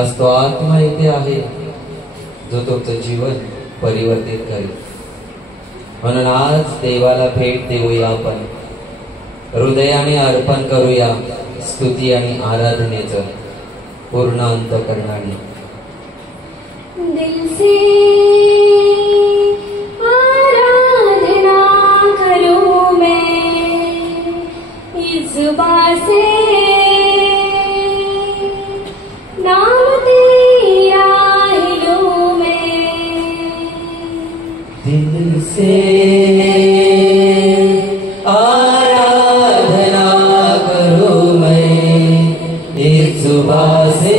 आज तो आत्मा इथे आहे जो तुमचं जीवन परिवर्तित करेल. म्हणून आज देवाला भेट देऊया, आपण हृदयाने अर्पण करूया स्तुती आणि आराधनेचं पूर्ण अंतःकरणाने. दिल से आराधना करूं मैं, इस जुबान से नाम तेरा ही लूं मैं. दिल से आराधना करूं मैं, इस जुबान से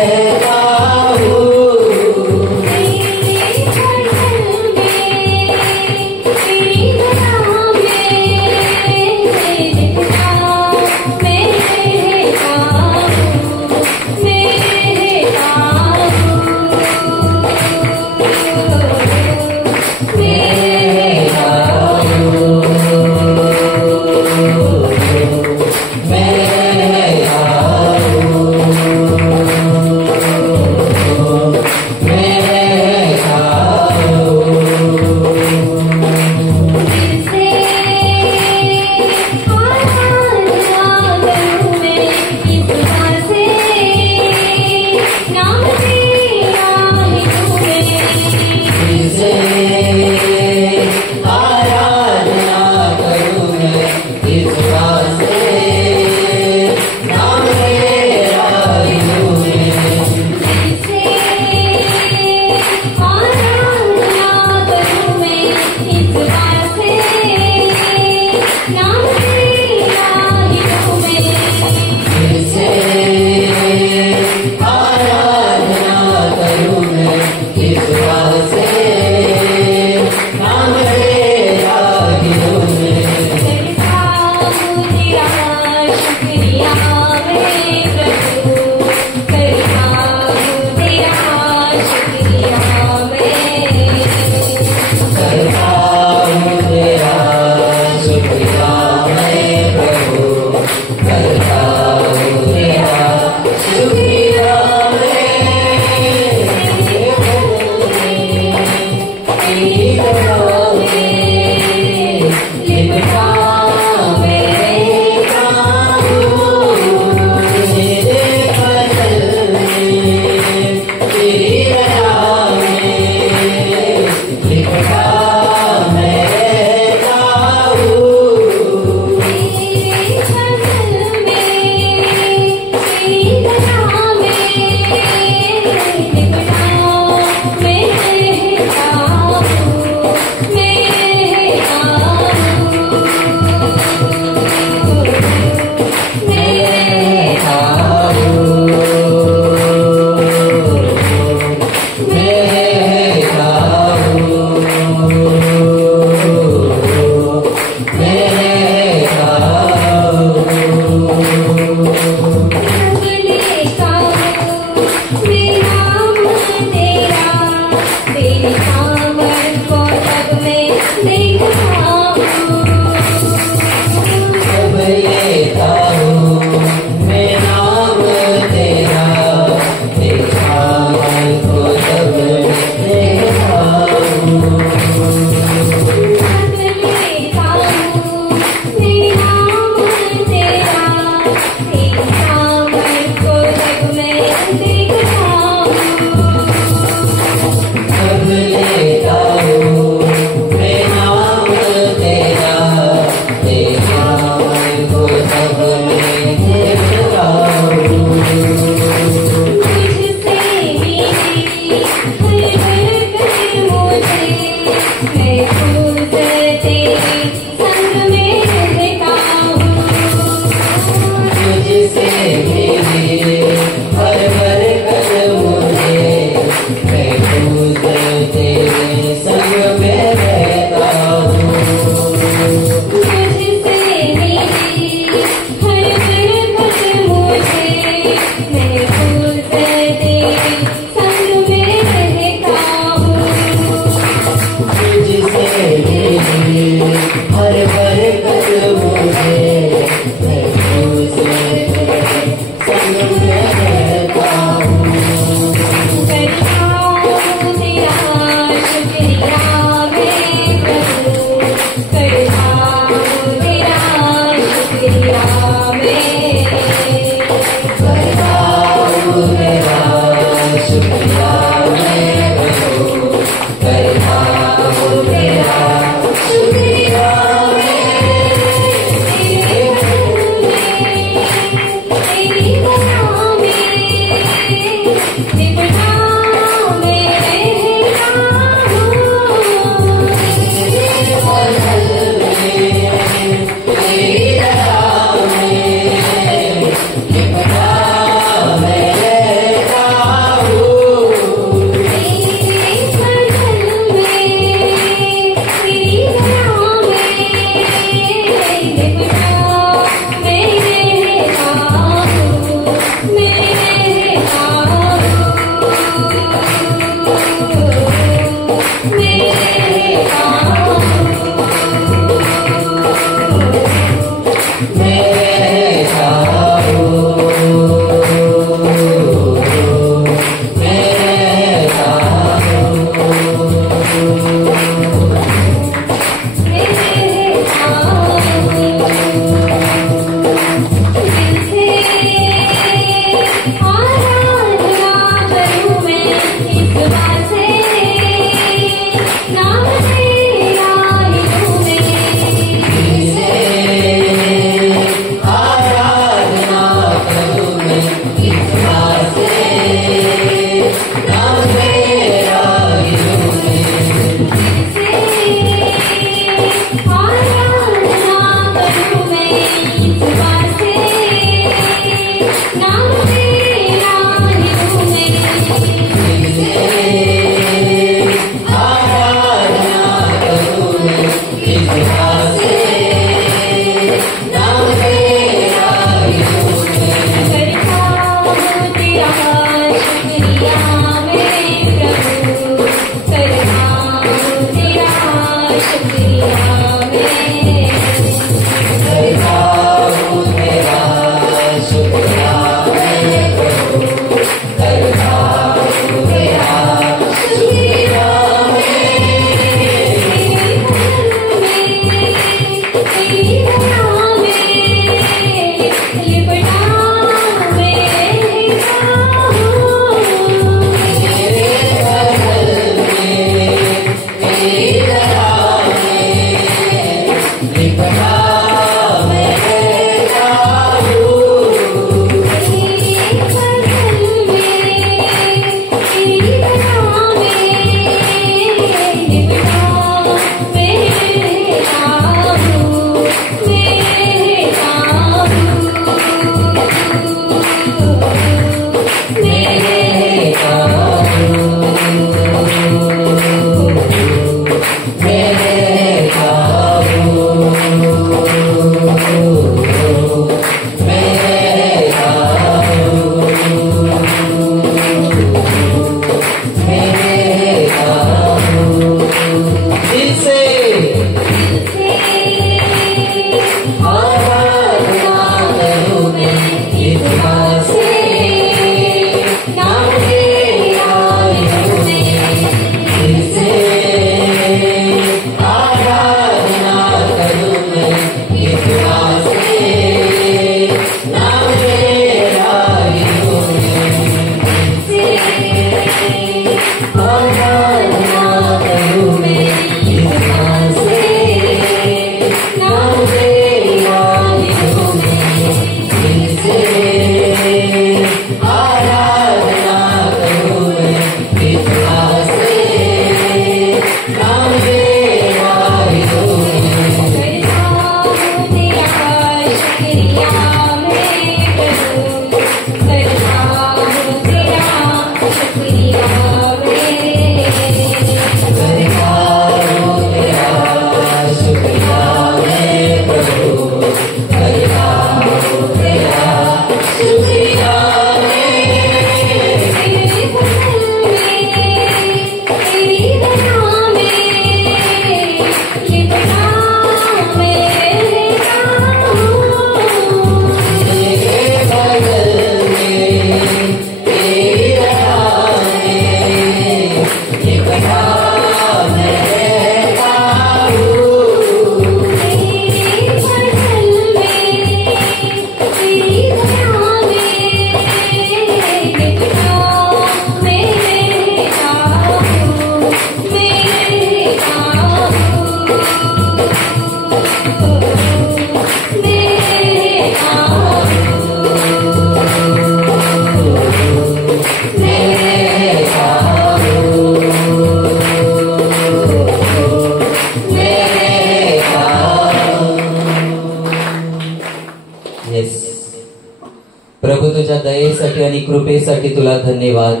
आणि कृपेसाठी तुला धन्यवाद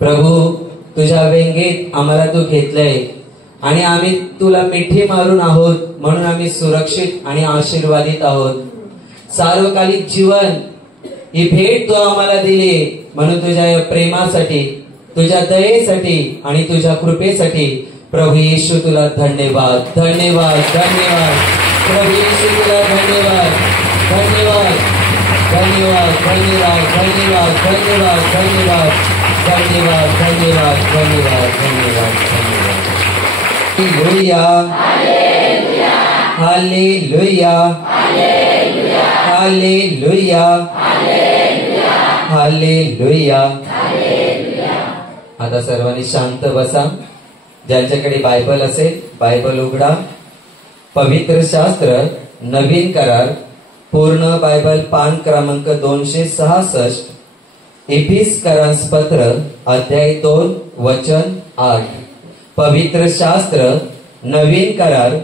प्रभू. तुझ्या वेंगेत आम्हाला तू घेतलंय आणि आम्ही तुला मिठी मारून आहोत म्हणून आम्ही सुरक्षित आणि आशीर्वादित आहोत. सार्वकालिक जीवन ही भेट तू आम्हाला दिली म्हणून तुझ्या या प्रेमासाठी, तुझ्या दयेसाठी आणि तुझ्या कृपेसाठी प्रभू येशू तुला धन्यवाद धन्यवाद धन्यवाद. प्रभू येशू तुला धन्यवाद धन्यवाद धन्यवाद धन्यवाद धन्यवाद धन्यवाद धन्यवाद धन्यवाद धन्यवाद धन्यवाद धन्यवाद धन्यवाद. Hallelujah hallelujah hallelujah hallelujah. आता सर्वांनी शांत बसा. ज्यांच्याकडे बायबल असेल बायबल उघडा. पवित्र शास्त्र नवीन करार पूर्ण बायबल पान क्रमांक 266. एफिसकरांस पत्र अध्याय 2 वचन 8. पवित्र शास्त्र नवीन करार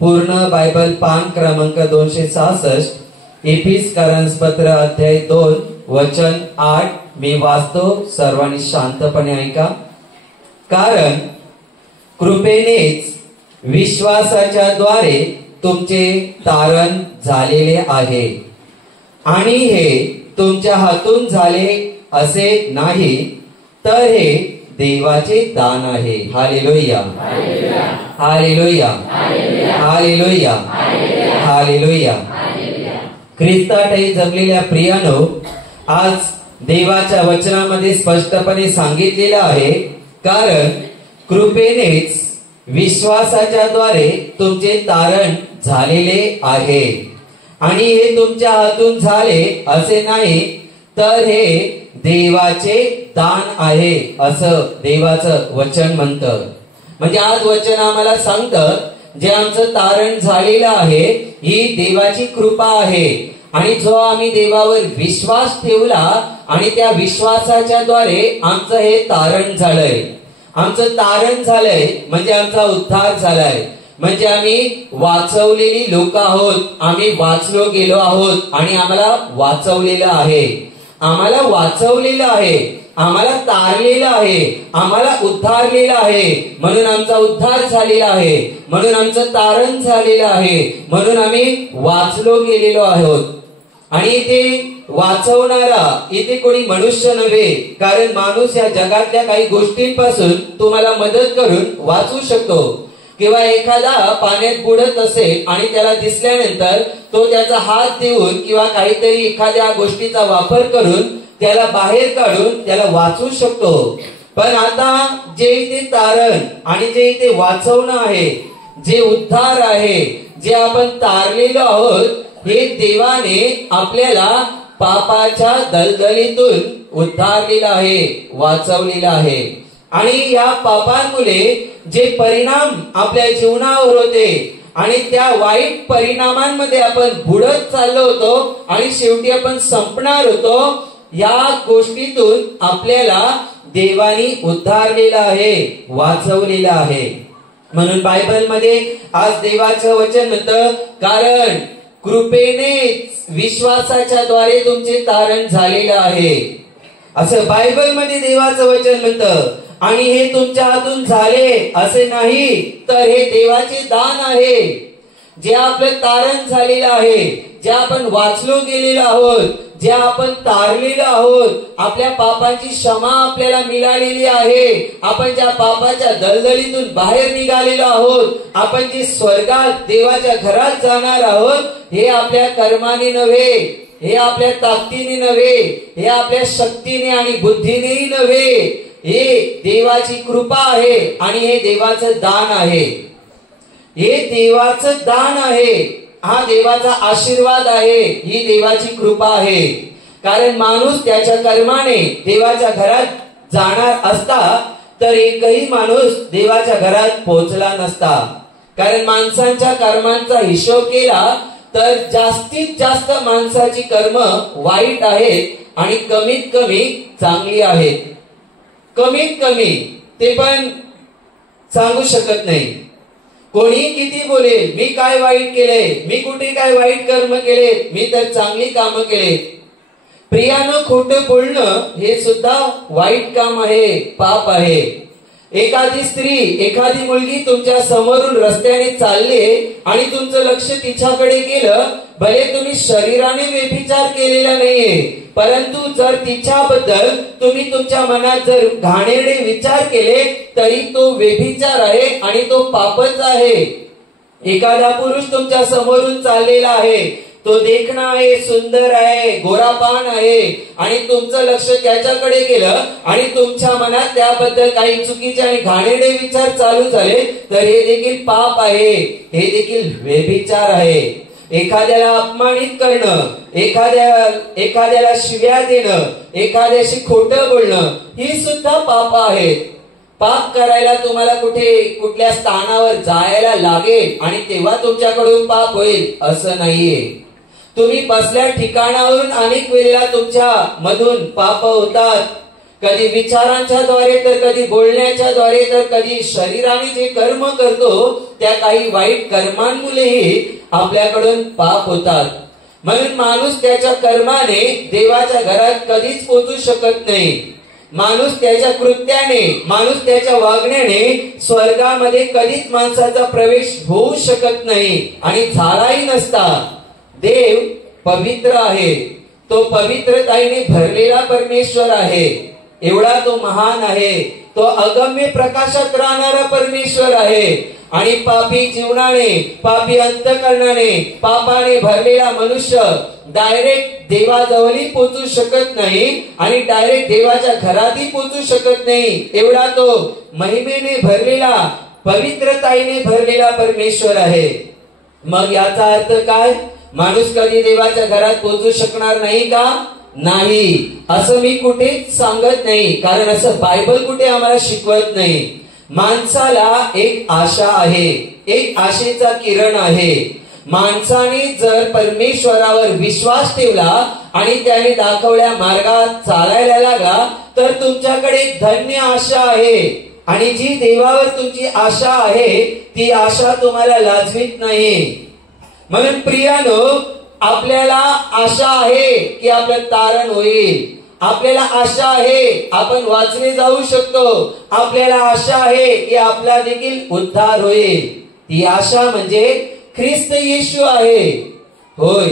पूर्ण बायबल पान क्रमांक 266. एफिसकरांस पत्र अध्याय 2 वचन 8. मी वाचतो, सर्वांनी शांतपणे ऐका. कारण कृपेनेच विश्वासाच्या द्वारे तुमचे तारण झालेले आहे आणि हे तुमच्या हातून झाले असे नाही, तर हे देवाचे दान आहे. Hallelujah hallelujah hallelujah hallelujah. ख्रिस्तातही जमलेल्या प्रियानो, आज देवाच्या वचनामध्ये स्पष्टपणे सांगितलेलं आहे, कारण कृपेनेच विश्वासाच्या द्वारे तुमचे तारण झालेले आहे आणि हे तुमच्या हातून झाले असे नाही, तर हे देवाचे दान आहे असं देवाचं वचन म्हणतं. म्हणजे आज वचन आम्हाला सांगतं, जे आमचं तारण झालेलं आहे ही देवाची कृपा आहे आणि जो आम्ही देवावर विश्वास ठेवला आणि त्या विश्वासाच्या द्वारे आमचं हे तारण झालंय. आमचं तारण झालंय म्हणजे आमचा उद्धार झालाय, म्हणजे आम्ही वाचवलेली लोक आहोत. आम्ही वाचलो गेलो आहोत आणि आम्हाला वाचवलेलं आहे, आम्हाला वाचवलेलं आहे, आम्हाला तारलेलं आहे, आम्हाला उद्धारलेलं आहे. म्हणून आमचा उद्धार झालेला आहे, म्हणून आमचं तारण झालेलं आहे, म्हणून आम्ही वाचलो गेलेलो आहोत. आणि इथे वाचवणारा इथे कोणी मनुष्य नव्हे, कारण माणूस या जगातल्या काही गोष्टींपासून तुम्हाला मदत करून वाचू शकतो. किंवा एखादा पाण्यात बुडत असेल आणि त्याला दिसल्यानंतर तो त्याचा हात देऊन किंवा काहीतरी एखाद्या गोष्टीचा वापर करून त्याला बाहेर काढून त्याला वाचू शकतो. पण आता जे इथे तारण आणि जे इथे वाचवणं आहे, जे उद्धार आहे, जे आपण तारलेलो आहोत, हे देवाने आपल्याला पापाच्या दलदलीतून उद्धारलेलं आहे, वाचवलेलं आहे. आणि या पापांमुळे जे परिणाम आपल्या जीवनावर होते आणि त्या वाईट परिणामांमध्ये आपण बुडत चाललो होतो आणि शेवटी आपण संपणार होतो, या गोष्टीतून आपल्याला देवानी उद्धारलेलं आहे, वाचवलेलं आहे. म्हणून बायबल मध्ये आज देवाचं वचन म्हणतं, कारण कृपेनेच विश्वासाच्या द्वारे तुमचे तारण झालेलं आहे असं बायबल मध्ये देवाचं वचन म्हणतं. आणि हे तुमच्या हातून झाले असे नाही, तर हे देवाचे दान आहे. जे आपलं तारण झालेलं आहे, जे आपण वाचलो गेलेलो आहोत, जे आपण तारलेलो आहोत, आपल्या पापांची क्षमा आपल्याला मिळालेली आहे, आपण ज्या पापाच्या दलदलीतून बाहेर निघालेलो आहोत, आपण जे स्वर्गात देवाच्या घरात जाणार आहोत, हे आपल्या कर्माने नव्हे, हे आपल्या ताकदीने नव्हे, हे आपल्या शक्तीने आणि बुद्धीनेही नव्हे, हे देवाची कृपा आहे आणि हे देवाचं दान आहे. हे देवाचं दान आहे, हा देवाचा आशीर्वाद आहे, ही देवाची कृपा आहे. कारण माणूस त्याच्या कर्माने देवाच्या घरात जाणार असता तर एकही माणूस देवाच्या घरात पोहोचला नसता. कारण माणसांच्या कर्मांचा हिशोब केला तर जास्तीत जास्त माणसाची कर्म वाईट आहेत आणि कमीत कमी चांगली आहेत. कमीत कमी ते पण सांगू शकत नाही. कोणी किती बोलेल, मी काय वाईट केले, मी कुठे काय वाईट कर्म केले, मी तर चांगली कामं केले, प्रियानं खोटं बोलणं हे सुद्धा वाईट काम आहे, पाप आहे. एखादी स्त्री, एखादी मुलगी तुमच्या समोरून रस्त्याने चालली आणि तुमचं लक्ष तिच्याकडे गेलं, भले तुम्ही शरीराने व्यभिचार केलेला नाहीये, परंतु जर तिच्याबद्दल तुम्ही तुमच्या मनात जर घाणेरडे विचार केले तरी तो व्यभिचार आहे आणि तो पापच आहे. एखादा पुरुष तुमच्या समोरून चाललेला आहे, तो देखणा आहे, सुंदर आहे, गोरापान आहे आणि तुमचं लक्ष त्याच्याकडे गेलं आणि तुमच्या मनात त्याबद्दल काही चुकीचे आणि घाणेरडे विचार चालू झाले तर हे देखील पाप आहे, हे देखील व्यभिचार आहे. एखाद्याला अपमानित करणं, एखाद्याला शिव्या देणं, एखाद्याशी खोटं बोलणं ही सुद्धा पाप आहेत. पाप करायला तुम्हाला कुठल्या स्थानावर जायला लागेल आणि तेव्हा तुमच्याकडून पाप होईल असं नाहीये. तुम्ही बसल्या ठिकाणावरून अनेक वेळेला तुमच्या मधून पाप होतात, कधी विचारांच्या द्वारे तर कधी बोलण्याच्या द्वारे तर कधी शरीराने जे कर्म करतो त्या काही वाईट कर्मांमुळेही आपल्याकडून पाप होतात. म्हणून माणूस त्याच्या कर्माने देवाच्या घरात कधीच पोहोचू शकत नाही. माणूस त्याच्या कृत्याने, माणूस त्याच्या वागण्याने स्वर्गामध्ये कधीच माणसाचा प्रवेश होऊ शकत नाही आणि झालाही नसता. देव पवित्र आहे, तो पवित्रतेने भरलेला परमेश्वर आहे. एवढा तो महान आहे, तो अगम्य प्रकाशात राहणारा परमेश्वर आहे. आणि पापी जीवनाने, पापी अंतःकरणाने, पापाने भरलेला मनुष्य डायरेक्ट देवाजवळही पोहोचू शकत नाही आणि डायरेक्ट देवाच्या घरातही पोहोचू शकत नाही. एवढा तो महिमेने भरलेला, पवित्रतेने भरलेला परमेश्वर आहे. मग याचा अर्थ काय? माणूस कधी देवाच्या घरात पोहोचू शकणार नाही का? नाही, असं मी कुठेच सांगत नाही, कारण असं बायबल कुठे आम्हाला शिकवत नाही. माणसाला एक आशा आहे, एक आशेचा किरण आहे. माणसाने जर परमेश्वरावर विश्वास ठेवला आणि त्याने दाखवल्या मार्गात चालायला लागला तर तुमच्याकडे एक धन्य आशा आहे. आणि जी देवावर तुमची आशा आहे ती आशा तुम्हाला लाजवीत नाही. म्हणून प्रियानो, आपल्याला आशा आहे की आपलं तारण होईल, आपल्याला आशा आहे आपण वाचले जाऊ शकतो, आपल्याला आशा आहे की आपला देखील उद्धार होईल. ती आशा म्हणजे ख्रिस्त येशू आहे. होय,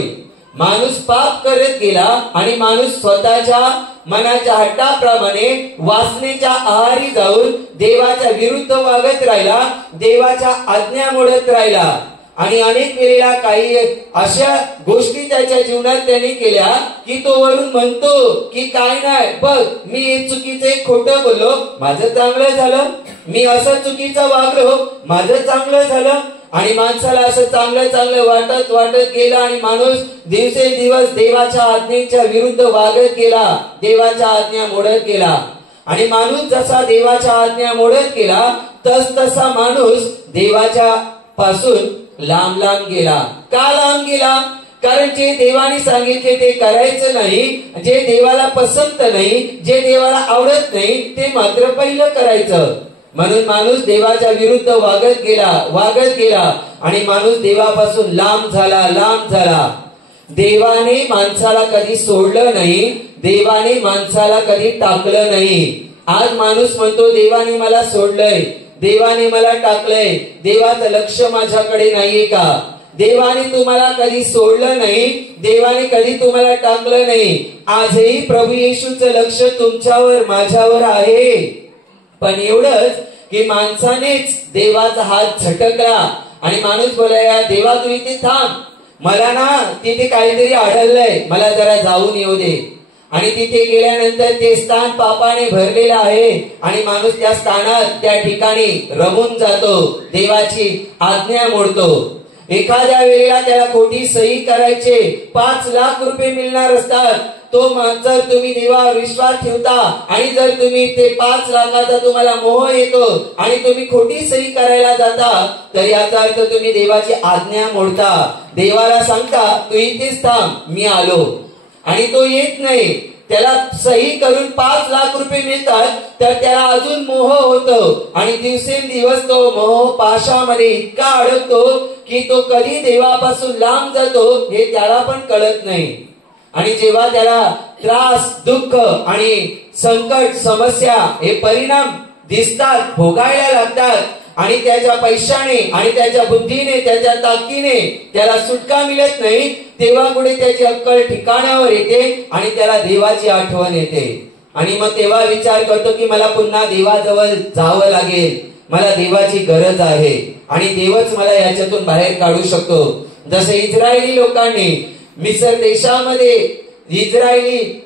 माणूस पाप करत गेला आणि माणूस स्वतःच्या मनाच्या हट्टाप्रमाणे वासनेच्या आहारी जाऊन देवाच्या विरुद्ध वागत राहिला, देवाच्या आज्ञा मोडत राहिला. आणि अनेक वेळेला काही अशा गोष्टी त्याच्या जीवनात त्याने केल्या की तो वरून म्हणतो की काय नाही, बघ मी चुकीचे खोटं बोललो, माझं चांगलं झालं, मी असं चुकीचं वागलो, माझं चांगलं झालं. आणि माणसाला असं चांगलं चांगलं वाटत वाटत गेला आणि माणूस दिवसेंदिवस देवाच्या आज्ञेच्या विरुद्ध वागत गेला, देवाच्या आज्ञा मोडत गेला. आणि माणूस जसा देवाच्या आज्ञा मोडत गेला तसा माणूस देवाच्या पासून लांब लांब गेला. का लांब गेला? कारण जे देवाने सांगितले ते करायचं नाही, जे देवाला पसंत नाही, जे देवाला आवडत नाही ते मात्र पहिलं करायचं. म्हणून माणूस देवाच्या विरुद्ध वागत गेला आणि माणूस देवापासून लांब झाला. देवाने माणसाला कधी सोडलं नाही, देवाने माणसाला कधी टाकलं नाही. आज माणूस म्हणतो देवाने मला सोडलंय, देवाने मला टाकलंय, देवाचं लक्ष माझ्याकडे नाहीये का? देवाने तुम्हाला कधी सोडलं नाही, देवाने कधी तुम्हाला टाकलं नाही. आजही प्रभू येशूचं लक्ष तुमच्यावर, माझ्यावर आहे. पण एवढंच की माणसानेच देवाचा हात झटकला आणि माणूस बोलाया, देवा तू इथे थांब, मला ना तिथे काहीतरी आढळलंय, मला जरा जाऊन येऊ दे. आणि तिथे गेल्यानंतर ते स्थान पापाने भरलेलं आहे आणि माणूस त्या स्थानात, त्या ठिकाणी रमून जातो, देवाची आज्ञा मोडतो. एखाद्या वेळेला त्याला खोटी सही करायचे 5 लाख रुपये मिळणार असतात. तो जर तुम्ही देवावर विश्वास ठेवता आणि जर तुम्ही ते 5 लाखाचा तुम्हाला मोह येतो आणि तुम्ही खोटी सही करायला जाता तर याचा अर्थ तुम्ही देवाची आज्ञा मोडता. देवाला सांगता तू इथेच थांब, मी आलो, आणि तो येत नाही. त्याला सही करून 5 लाख रुपये मिळतात तर त्याला अजून मोह होतो आणि दिवसेंदिवस तो मोह पाशामध्ये इतका अडकतो की तो कधी देवापासून लांब जातो हे त्याला पण कळत नाही. आणि जेव्हा त्याला त्रास, दुःख आणि संकट, समस्या हे परिणाम दिसतात, भोगायला लागतात आणि त्याच्या पैशाने आणि त्याच्या बुद्धीने, त्याच्या ताकदीने त्याला सुटका मिळत नाही, तेव्हा कुठे त्याची अक्कल ठिकाणावर येते आणि त्याला देवाची आठवण येते. आणि मग तेव्हा विचार करतो की मला पुन्हा देवाजवळ जावं लागेल, मला देवाची गरज आहे आणि देवच मला याच्यातून बाहेर काढू शकतो. जसे इस्रायली लोकांनी मिस्र देशामध्ये इस्रायली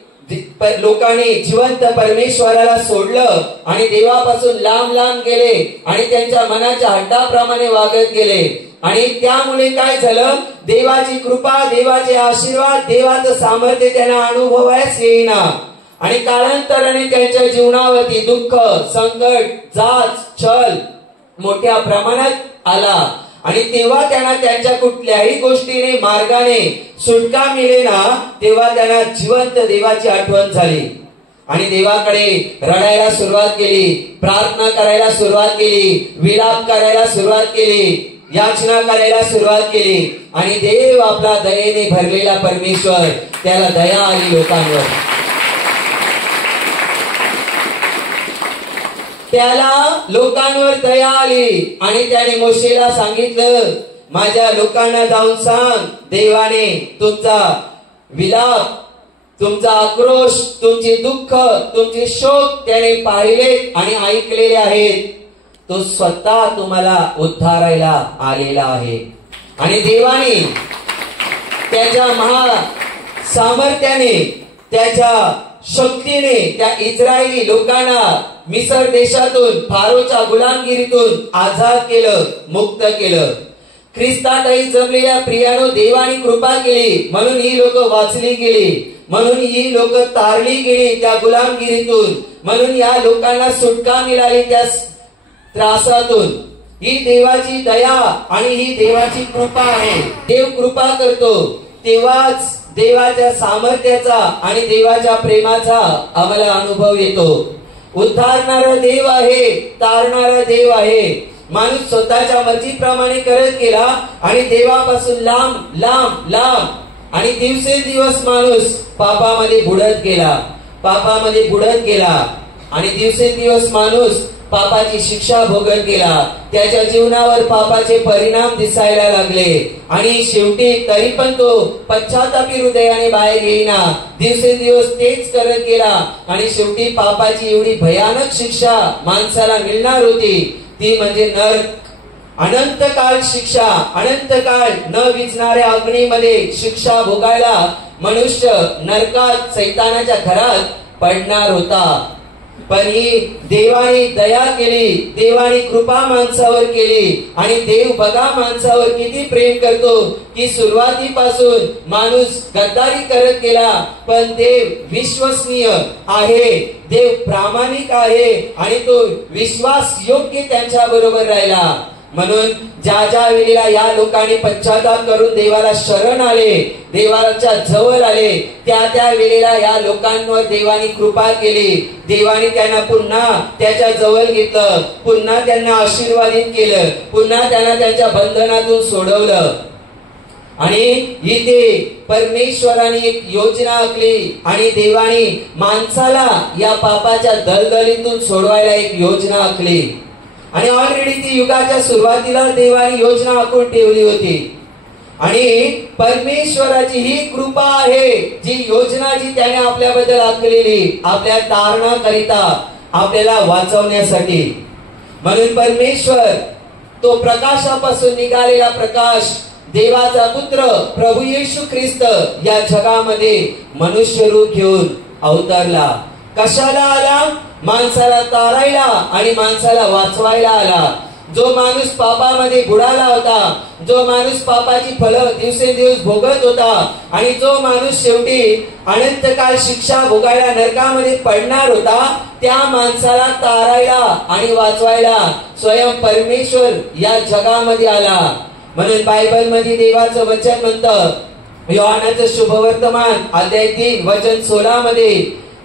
लोकांनी जिवंत परमेश्वराला सोडलं आणि देवापासून लांब लांब गेले आणि त्यांच्या मनाच्या हट्टाप्रमाणे वागत गेले आणि त्यामुळे काय झालं, देवाची कृपा, देवाचे आशीर्वाद, देवाचं सामर्थ्य त्यांना अनुभवायच येईना आणि कालांतराने त्यांच्या जीवनावरती दुःख, संकट, जाच, छल मोठ्या प्रमाणात आला आणि तेव्हा त्यांना त्यांच्या कुठल्याही गोष्टीने, मार्गाने सुटका मिळेना, तेव्हा त्यांना जिवंत देवाची आठवण झाली आणि देवाकडे रडायला सुरुवात केली, प्रार्थना करायला सुरुवात केली, विलाप करायला सुरुवात केली, याचना करायला सुरुवात केली आणि देव आपला दयेने भरलेला परमेश्वर, त्याला दया आली लोकांवर. त्याला लोकांवर दया आली आणि त्याने मोशेला सांगितलं, माझ्या लोकांना जाऊन सांग, देवाने तुमचा विलाप, तुमचा आक्रोश, तुमचे दुःख, तुमचे शोक त्याने पाहिले आणि ऐकलेले आहेत. तो स्वतः तुम्हाला उद्धारायला आलेला आहे आणि देवाने त्याच्या महा सामर्थ्याने, त्याच्या शक्तीने त्या इस्रायली लोकांना मिस्र देशातून, फारोच्या गुलामगिरीतून आझाद केलं, मुक्त केलं. ख्रिस्तातही जमलेल्या प्रियानो, देवाने कृपा केली म्हणून ही लोक वाचली गेली, म्हणून ही लोक तारली गेली त्या गुलामगिरीतून, म्हणून या लोकांना सुटका मिळाली त्या त्रासातून. ही देवाची दया आणि ही देवाची कृपा आहे. देव कृपा करतो तेव्हाच देवाच्या सामर्थ्याचा आणि देवाच्या प्रेमाचा आम्हाला अनुभव येतो. उद्धारणारा देव आहे, तारणारा देव आहे. माणूस स्वतःच्या मर्जीप्रमाणे करत गेला आणि देवापासून लांब लांब लांब आणि दिवसेंदिवस माणूस पापामध्ये बुडत गेला, पापामध्ये बुडत गेला आणि दिवसेंदिवस माणूस पापाची शिक्षा भोगत गेला. त्याच्या जीवनावर पापाचे परिणाम दिसायला लागले आणि शेवटी तरी पण तो पश्चातापी हृदयाने बाहेर येईना, दिवसेंदिवस तेच करत गेला आणि शेवटी पापाची एवढी भयानक शिक्षा माणसाला मिळणार होती, ती म्हणजे नरक, अनंत काळ शिक्षा, अनंत काळ न विझणाऱ्या अग्नीमध्ये शिक्षा भोगायला मनुष्य नरकात, सैतानाच्या घरात पडणार होता. पण ही देवाने दया केली, देवाने कृपा माणसावर केली आणि देव बघा माणसावर किती प्रेम करतो की सुरुवातीपासून माणूस गद्दारी करत गेला, पण देव विश्वसनीय आहे, देव प्रामाणिक आहे आणि तो विश्वास योग्य त्यांच्या बरोबर राहिला. म्हणून ज्या ज्या वेळेला या लोकांनी पश्चाताप करून देवाला शरण आले, देवाच्या जवळ आले, त्या त्या वेळेला या लोकांवर देवाने कृपा केली. देवाने त्यांना पुन्हा त्याच्या जवळ घेतलं, पुन्हा त्यांना आशीर्वादित केलं, पुन्हा त्यांना त्यांच्या बंधनातून सोडवलं. आणि इथे परमेश्वराने एक योजना आखली आणि देवाने माणसाला या पापाच्या दलदलीतून सोडवायला एक योजना आखली आणि ऑलरेडी ती युगाच्या सुरुवातीला देवाने योजना आखून ठेवली होती. आणि परमेश्वराची ही कृपा आहे, जी योजना जी त्याने आपल्याबद्दल आखलेली, आपल्या तारणाकरिता, आपल्याला वाचवण्यासाठी. म्हणून परमेश्वर तो प्रकाशापासून निघालेला प्रकाश, देवाचा पुत्र प्रभू येशू ख्रिस्त या जगामध्ये मनुष्य रूप घेऊन अवतरला. कशाला आला? माणसाला तारायला आणि माणसाला वाचवायला आला. जो माणूस पापामध्ये बुडाला होता, जो माणूस पापाची फळं दिवसेंदिवस भोगत होता आणि जो माणूस शेवटी अनंतकाळ शिक्षा भोगायला नरकामध्ये पडणार होता, त्या माणसाला तारायला आणि वाचवायला स्वयं परमेश्वर या जगामध्ये आला. म्हणून बायबल मध्ये देवाचं वचन म्हणतं, योहानाचं शुभवर्तमान अध्याय 3 वचन 16 मध्ये,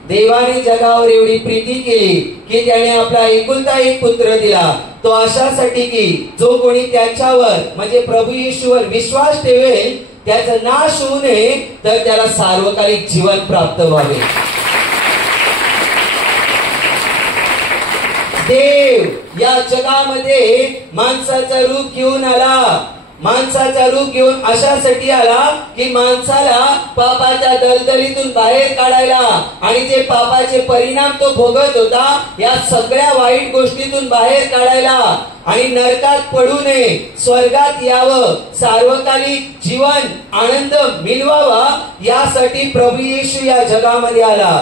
देवाने जगावर एवढी प्रीती केली की त्याने आपला एकुलता एक पुत्र दिला, तो अशासाठी की जो कोणी त्याच्यावर म्हणजे प्रभू येशूवर विश्वास ठेवेल त्याचा नाश होऊ नये, तर त्याला सार्वकालिक जीवन प्राप्त व्हावे. देव या जगामध्ये माणसाचा रूप घेऊन आला. माणसाचा रूप घेऊन अशासाठी आला की माणसाला पापाच्या दलदलीतून बाहेर काढायला, आणि जे पापाचे परिणाम तो भोगत होता या सगळ्या वाईट गोष्टीतून बाहेर काढायला, आणि नरकात पडू नये, स्वर्गात यावं, सार्वकालिक जीवन आनंद मिळवावा, यासाठी प्रभू येशू या जगामध्ये आला.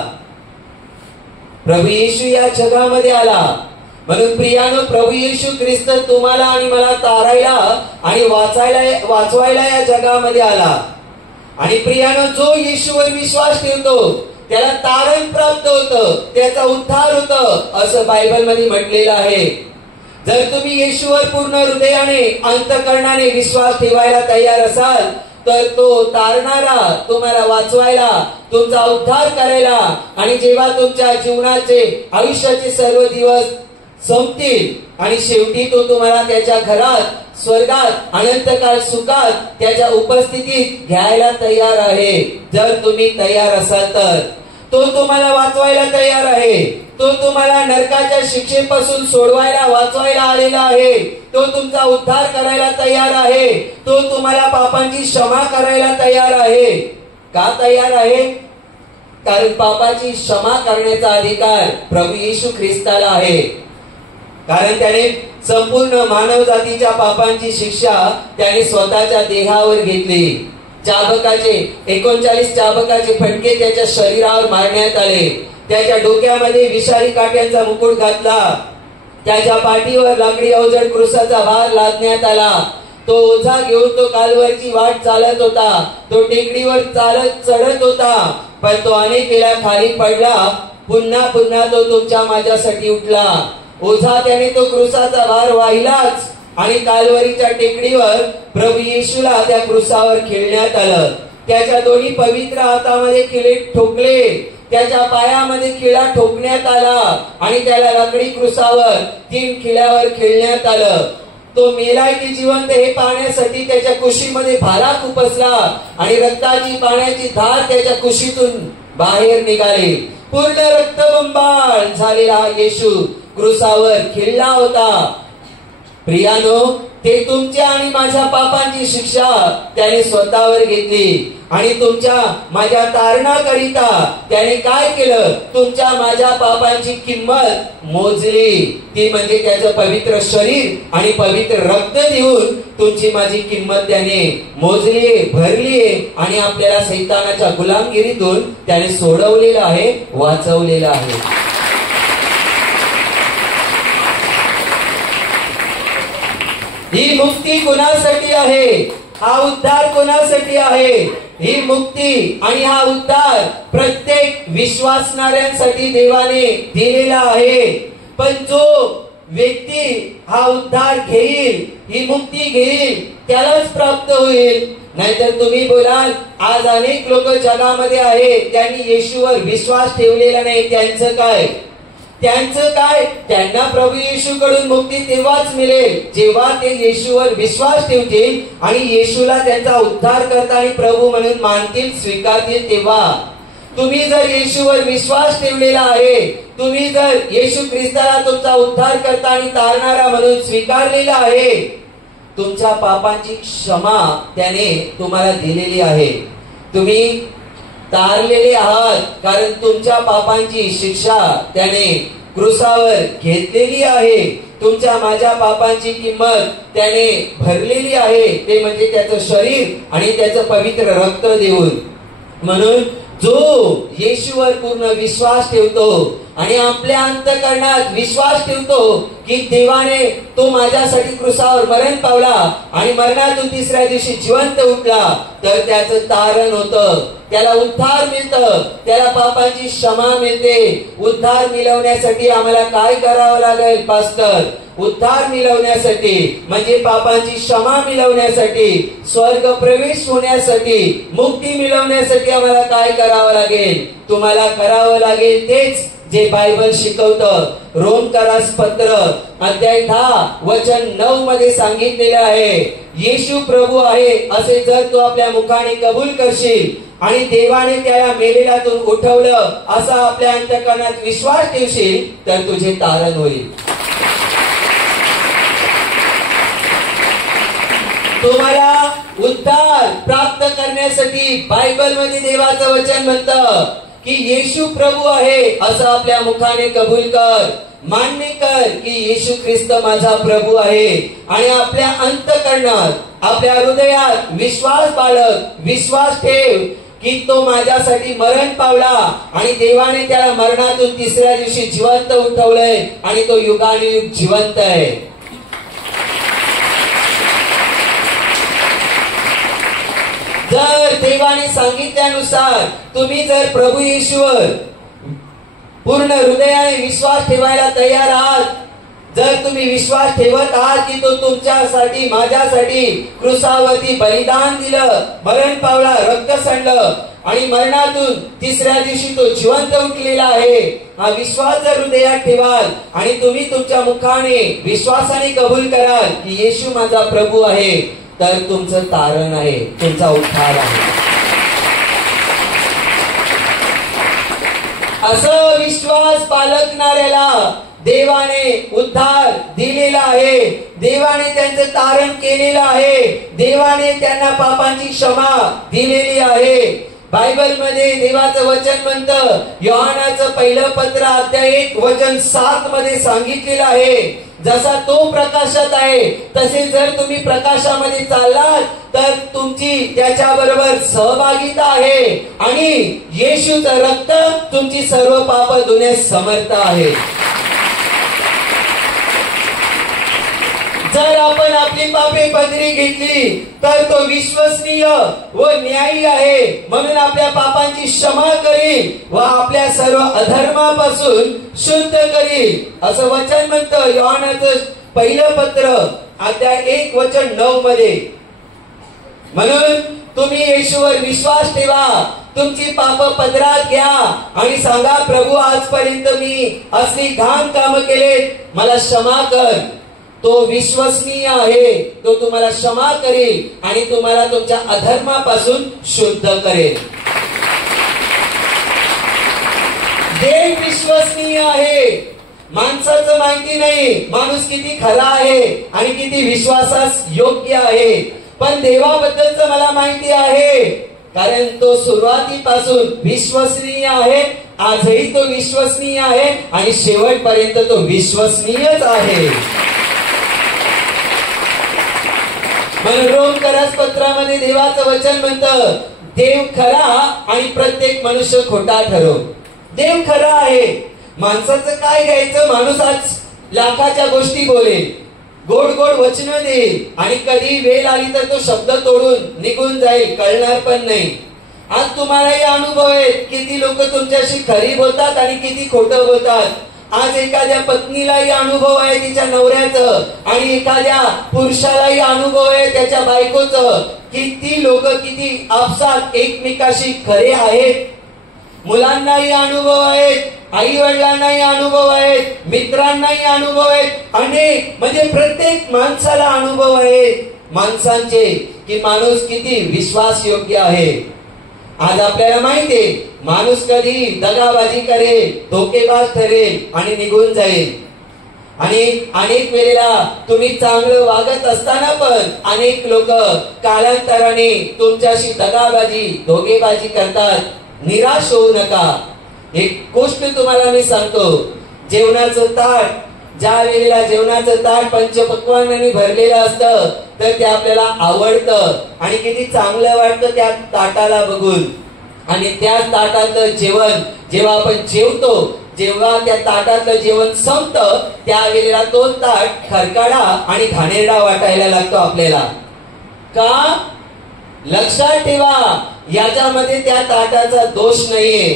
प्रभू येशू या जगामध्ये आला. म्हणून प्रियानो, प्रभू येशू ख्रिस्त तुम्हाला आणि मला तारायला आणि वाचवायला या जगामध्ये आला. आणि प्रियानो, जो येशूवर विश्वास ठेवतो त्याला तारण प्राप्त होतं, त्याचा उद्धार होतं, असं बायबल मध्ये म्हटलेलं आहे. जर तुम्ही येशूवर पूर्ण हृदयाने अंतःकरणाने विश्वास ठेवायला तयार असाल, तर तो तारणारा, तुम्हाला वाचवायला, तुमचा उद्धार करायला, आणि जेव्हा तुमच्या जीवनाचे आयुष्याचे सर्व दिवस संपतील आणि शेवटी तो तुम्हाला त्याच्या घरात, स्वर्गात, अनंतकाळ सुखात त्याच्या उपस्थितीत घ्यायला तयार आहे. जर तुम्ही तयार असाल तर तो तुम्हाला वाचवायला तयार आहे. तो तुम्हाला नरकाच्या शिक्षेपासून सोडवायला, वाचवायला आलेला आहे. तो तुमचा उद्धार करायला तयार आहे. तो तुम्हाला पापांची क्षमा करायला तयार आहे. का तयार आहे? कारण पापाची क्षमा करण्याचा अधिकार प्रभू येशू ख्रिस्ताला आहे. कारण त्याने संपूर्ण मानव जातीच्या पापांची शिक्षा त्याने स्वतःच्या देहावर घेतली. 39 चाबकाचे फटके त्याच्या शरीरावर मारण्यात आले. त्याच्या डोक्यामध्ये विषारी काट्यांचा मुकुट घातला. त्याच्या पाठीवर लाकडी अवजड क्रूसाचा भार लादण्यात आला. तो ओझा घेऊन तो कालवरची वाट चालत होता. तो टेकडीवर चालत चढत होता, पण तो अनेक वेळा खाली पडला. पुन्हा पुन्हा तो तुमच्या माझ्यासाठी उठला. ओझा त्याने तो क्रूसाचा भार वाहिलाच, आणि कालवरीच्या टेकडीवर प्रभू येशूला त्या क्रूसावर खेळण्यात आलं. त्याच्या दोन्ही पवित्र हातामध्ये खिळे ठोकले. त्याच्या पायामध्ये खिळा ठोकण्यात आला, आणि त्याला लाकडी क्रूसावर 3 खिळ्यावर खेळण्यात आलं. तो मेलाय की जिवंत हे पाहण्यासाठी त्याच्या कुशीमध्ये भाला खुपसला, आणि रक्ताची पाण्याची धार त्याच्या कुशीतून बाहेर निघाली. पूर्ण रक्तबंबाळ झालेला येशू क्रूसावर खिळला होता. प्रियानो, ते तुमच्या आणि माझ्या पापांची शिक्षा त्याने स्वतःवर घेतली, आणि तुमच्या माझ्या तारणाकरिता त्याने काय केलं? तुमच्या माझ्या पापांची किंमत मोजली. ती म्हणजे त्याचं पवित्र शरीर आणि पवित्र रक्त देऊन तुमची माझी किंमत त्याने मोजली, भरली, आणि आपल्याला सैतानाच्या गुलामगिरीतून त्याने सोडवलेलं आहे, वाचवलेलं आहे. ही मुक्ती कोणासाठी आहे? हा उद्धार कोणासाठी आहे? ही मुक्ती आणि हा उद्धार प्रत्येक विश्वासणाऱ्यांसाठी देवाने दिलेला आहे. पण जो व्यक्ती हा उद्धार घेईल, ही मुक्ती घेईल, त्यालाच प्राप्त होईल. नाहीतर तुम्ही बोलाल, आज अनेक लोक जगामध्ये आहेत त्यांनी येशूवर विश्वास ठेवलेला नाही, त्यांचं काय? त्यांना प्रभू येशू कडून मुक्ती तेव्हाच मिळेल जेव्हा ते येशूवर विश्वास ठेवतील आणि येशूला त्यांचा उद्धार करता आणि प्रभू म्हणून मानतील, स्वीकारतील. तेव्हा तुम्ही जर येशूवर विश्वास ठेवलेला आहे, तुम्ही जर येशू ख्रिस्ताला तुमचा उद्धार करता आणि तारणारा म्हणून स्वीकारलेला आहे, तुमच्या पापांची क्षमा त्याने तुम्हाला दिलेली आहे. तुम्ही तारलेले आहात, कारण तुमच्या पापांची शिक्षा त्याने क्रूसावर घेतलेली आहे. तुमच्या माझ्या पापांची किंमत त्याने भरलेली आहे, ते म्हणजे त्याचं शरीर आणि त्याचं पवित्र रक्त देऊन. म्हणून जो येशूवर पूर्ण विश्वास ठेवतो आणि आपल्या अंतःकरणात विश्वास ठेवतो की देवाने तो माझ्यासाठी क्रूसावर मरण पावला आणि मरणातून 3ऱ्या दिवशी जिवंत उठला, तर त्याचं तारण होतं, त्याला उद्धार मिळतं, त्याला पापांची क्षमा मिळते. उद्धार मिळवण्यासाठी आम्हाला काय करावं लागेल पास्टर? उद्धार मिळवण्यासाठी म्हणजे पापांची क्षमा मिळवण्यासाठी, स्वर्ग प्रवेश होण्यासाठी, मुक्ती मिळवण्यासाठी आम्हाला काय करावं लागेल? तुम्हाला करावं लागेल तेच जे बायबल शिकवतं. रोमकरास पत्र अध्याय 10 वचन 9 मध्ये सांगितलेलं आहे, येशू प्रभू आहे असे जर तू आपल्या मुखाने कबूल करशील आणि देवाने त्याला मेलेल्यातून उठवलं असा आपल्या अंतःकरणात विश्वास ठेवशील तर तुझे तारण होईल. तुम्हाला उद्धार प्राप्त करण्यासाठी बायबल मध्ये देवाचं वचन म्हणतं की येशू प्रभू आहे असं आपल्या मुखाने कबूल कर, मान्य कर की येशू ख्रिस्त माझा प्रभू आहे आणि आपल्या अंतःकरणात आपल्या हृदयात विश्वास बाळग, विश्वास ठेव की तो माझ्यासाठी मरण पावला आणि देवाने त्याला मरणातून तिसऱ्या दिवशी जिवंत उठवलंय आणि तो युगानुयुग जिवंत आहे. जर देवाने सांगितल्यानुसार तुम्ही जर प्रभू येशूवर पूर्ण हृदयाने विश्वास ठेवायला तयार आहात, जर तुम्ही विश्वास ठेवत आहात की तो तुमच्यासाठी माझ्यासाठी क्रूसावरती बलिदान दिलं, मरण पावला, रक्त सांडलं आणि मरणातून तिसऱ्या दिवशी तो जिवंत उठलेला आहे, हा विश्वास जर हृदयात ठेवाल आणि तुम्ही तुमच्या मुखाने विश्वासाने कबूल कराल की येशू माझा प्रभू आहे, तर तुमचं तारण आहे, तुमचा उद्धार आहे. असं विश्वास बाळगणाऱ्याला देवाने उद्धार दिलेला आहे, देवाने त्यांचं तारण केलेलं आहे, देवाने त्यांना पापांची क्षमा दिलेली आहे. बायबल मध्ये देवाचं वचन म्हणतं, योहानाचं पहिलं पत्र अध्याय 1 वचन 7 मध्ये सांगितलेलं आहे, जसा तो प्रकाशात आहे तसे जर तुम्ही प्रकाशामध्ये चाललात तर तुमची त्याच्याबरोबर सहभागिता आहे आणि येशूचं रक्त तुमची सर्व पाप धुण्यास समर्थ आहे. जर आपण आपली पापे पदरी घेतली तर तो विश्वसनीय व न्यायी आहे, म्हणून आपल्या पापांची क्षमा करील व आपल्या सर्व अधर्मापासून शुद्ध करील असं वचन म्हणतं योहानाचं पहिलं पत्र अध्याय 1 वचन 9 मध्ये. म्हणून तुम्ही येशूवर विश्वास ठेवा, तुमची पाप पदरात घ्या आणि सांगा, प्रभू आजपर्यंत मी असली घाण काम केले, मला क्षमा कर. तो विश्वसनीय आहे, तो तुम्हाला क्षमा करेल आणि तुम्हाला तुमच्या अधर्मापासून शुद्ध करेल. देव विश्वसनीय आहे, माणसाचं माहिती नाही माणूस किती खरा आहे आणि किती विश्वासास योग्य आहे, पण देवाबद्दलच मला माहिती आहे, कारण तो सुरुवातीपासून विश्वसनीय आहे, आजही तो विश्वसनीय आहे आणि शेवटपर्यंत तो विश्वसनीयच आहे. म्हणून रोमकरास पत्रामध्ये देवाचं वचन म्हणतं, देव खरा आणि प्रत्येक मनुष्य खोटा ठरव. देव खरा आहे, माणसाचं काय घ्यायचं, माणूस आज लाखाच्या गोष्टी बोलेल, गोड गोड वचन देईल आणि कधी वेळ आली तर तो शब्द तोडून निघून जाईल, कळणार पण नाही. आज तुम्हालाही अनुभव आहे, किती लोक तुमच्याशी खरी बोलतात आणि किती खोटं बोलतात. आज एखाद्या पत्नीलाही अनुभव आहे तिच्या नवऱ्याचं आणि एखाद्या पुरुषालाही अनुभव आहे त्याच्या बायकोचं. किती लोक किती आपसात एकमेकाशी खरे आहेत. मुलांनाही अनुभव आहेत, आई वडिलांनाही अनुभव आहेत, मित्रांनाही अनुभव आहेत, अनेक म्हणजे प्रत्येक माणसाला अनुभव आहे माणसांचे की माणूस किती विश्वासयोग्य आहे. आज आपल्याला माहिती आहे माणूस कधी दगाबाजी करेल, धोकेबाज ठरेल आणि निघून जाईल. आणि अनेक वेळेला तुम्ही चांगलं वागत असताना पण अनेक लोक कालांतराने तुमच्याशी दगाबाजी, धोकेबाजी करतात. निराश होऊ नका. एक गोष्ट तुम्हाला मी सांगतो, जेवणाचं ताट, ज्या वेळेला जेवणाचं ताट पंचपक्वान्नांनी भरलेलं असतं तर ते आपल्याला आवडतं आणि किती चांगलं वाटतं त्या ताटाला बघून. आणि त्या ताटातलं जेवण जेव्हा आपण जेवतो, जेव्हा त्या ताटातलं जेवण संपतं त्यावेळेला तो ताट खरकाडा आणि घाणेरडा वाटायला लागतो आपल्याला. का? लक्षात ठेवा, याच्यामध्ये त्या ताटाचा दोष नाहीये.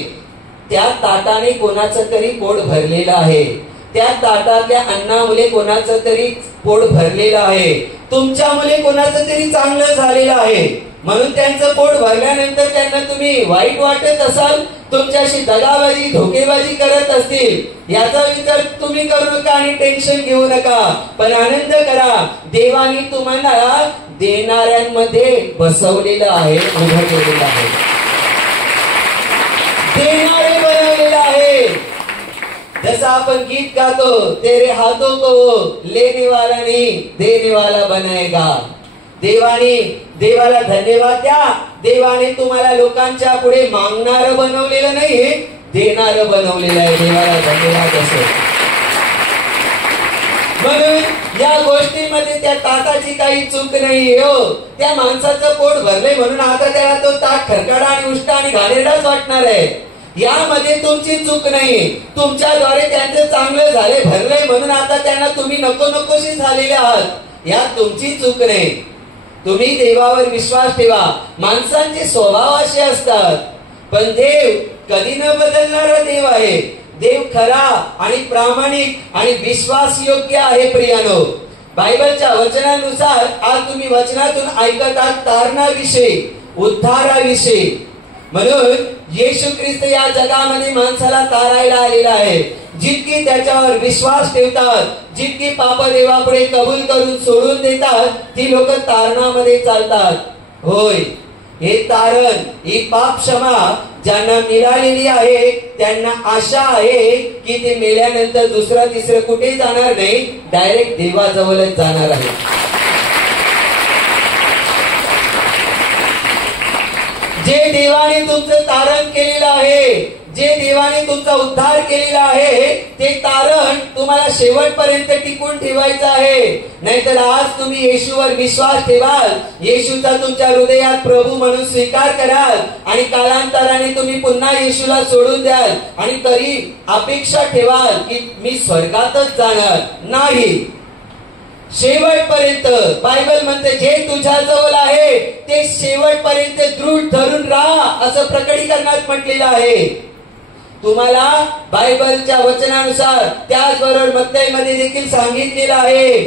त्या ताटाने कोणाचं तरी पोट भरलेलं आहे, त्या ताटातल्या अन्नामुळे कोणाचं तरी पोट भरलेलं आहे, तुमच्यामुळे कोणाचं तरी चांगलं झालेलं आहे. म्हणून त्यांचं पोट भरल्यानंतर त्यांना तुम्ही वाईट वाटत असाल, तुमच्याशी दगाबाजी धोकेबाजी करत असतील, याचा विचार तुम्ही करू नका आणि टेन्शन घेऊ नका, पण आनंद करा. देवाने तुम्हाला देणाऱ्यांमध्ये बसवलेलं आहे, उभं केलेलं आहे, देणारे बनवलेलं आहे. जसं आपण गीत गातो, तेरे हाथों को लेने वाला नहीं देने वाला बनाएगा. देवाला धन्यवाद द्या. देवाने तुम्हाला लोकांच्या पुढे मागणारं बनवलेलं नाही, देणारं बनवलेलं आहे. देवाला धन्यवाद असो. म्हणून या गोष्टीमध्ये त्या ताटाची काही चूक नाही हो. त्या माणसाचं पोट भरले म्हणून आता त्याला तो ताट खरकडा आणि उष्टा आणि घाणेरडाच वाटणार आहे. यामध्ये तुमची चूक नाही. तुमच्याद्वारे त्यांचं चांगलं झाले, भरले म्हणून आता त्यांना तुम्ही नको नकोशी झालेले आहात, यात तुमची चूक नाही. तुम्ही देवावर विश्वास ठेवा. माणसांचे स्वभाव असे असतात, पण देव कधी न बदलणारा देव आहे. देव खरा आणि प्रामाणिक आणि विश्वासयोग्य आहे. प्रियानो, बायबलच्या वचनानुसार आज तुम्ही वचनातून ऐकत आहात तारणाविषयी, उद्धाराविषयी. म्हणून येशू ख्रिस्त या जगामध्ये माणसाला तारायला आलेला आहे. जितकी त्याच्यावर विश्वास ठेवतात, जितकी पाप देवापुढे कबूल करून सोडून देतात, ती लोक तारणामध्ये चालतात. होय, हे तारण, ही पाप क्षमा ज्यांना मिळालेली आहे त्यांना आशा आहे की ते मेल्यानंतर दुसरं तिसरं कुठे जाणार नाही, डायरेक्ट देवाजवळच जाणार आहे. जे देवाने तुमचं तारण केलेलं आहे, जे देवाने तुमचा उद्धार केलेला आहे, ते तारण तुम्हाला शेवटपर्यंत टिकून ठेवायचं आहे. नाहीतर आज तुम्ही येशूवर विश्वास ठेवाल, येशूचा तुमच्या हृदयात प्रभू म्हणून स्वीकार कराल आणि कालांतराने तुम्ही पुन्हा येशूला सोडून द्याल आणि तरी अपेक्षा ठेवाल की मी स्वर्गातच जाणार. नाही, शेवटपर्यंत बायबल म्हणते जे तुझ्या जवळ आहे ते शेवटपर्यंत दृढ धरून राहा, असं प्रकटीकरणात म्हटलेलं आहे. तुम्हाला बायबलच्या वचनानुसार त्याचबरोबर मत्तईमध्ये देखील सांगितलेलं आहे,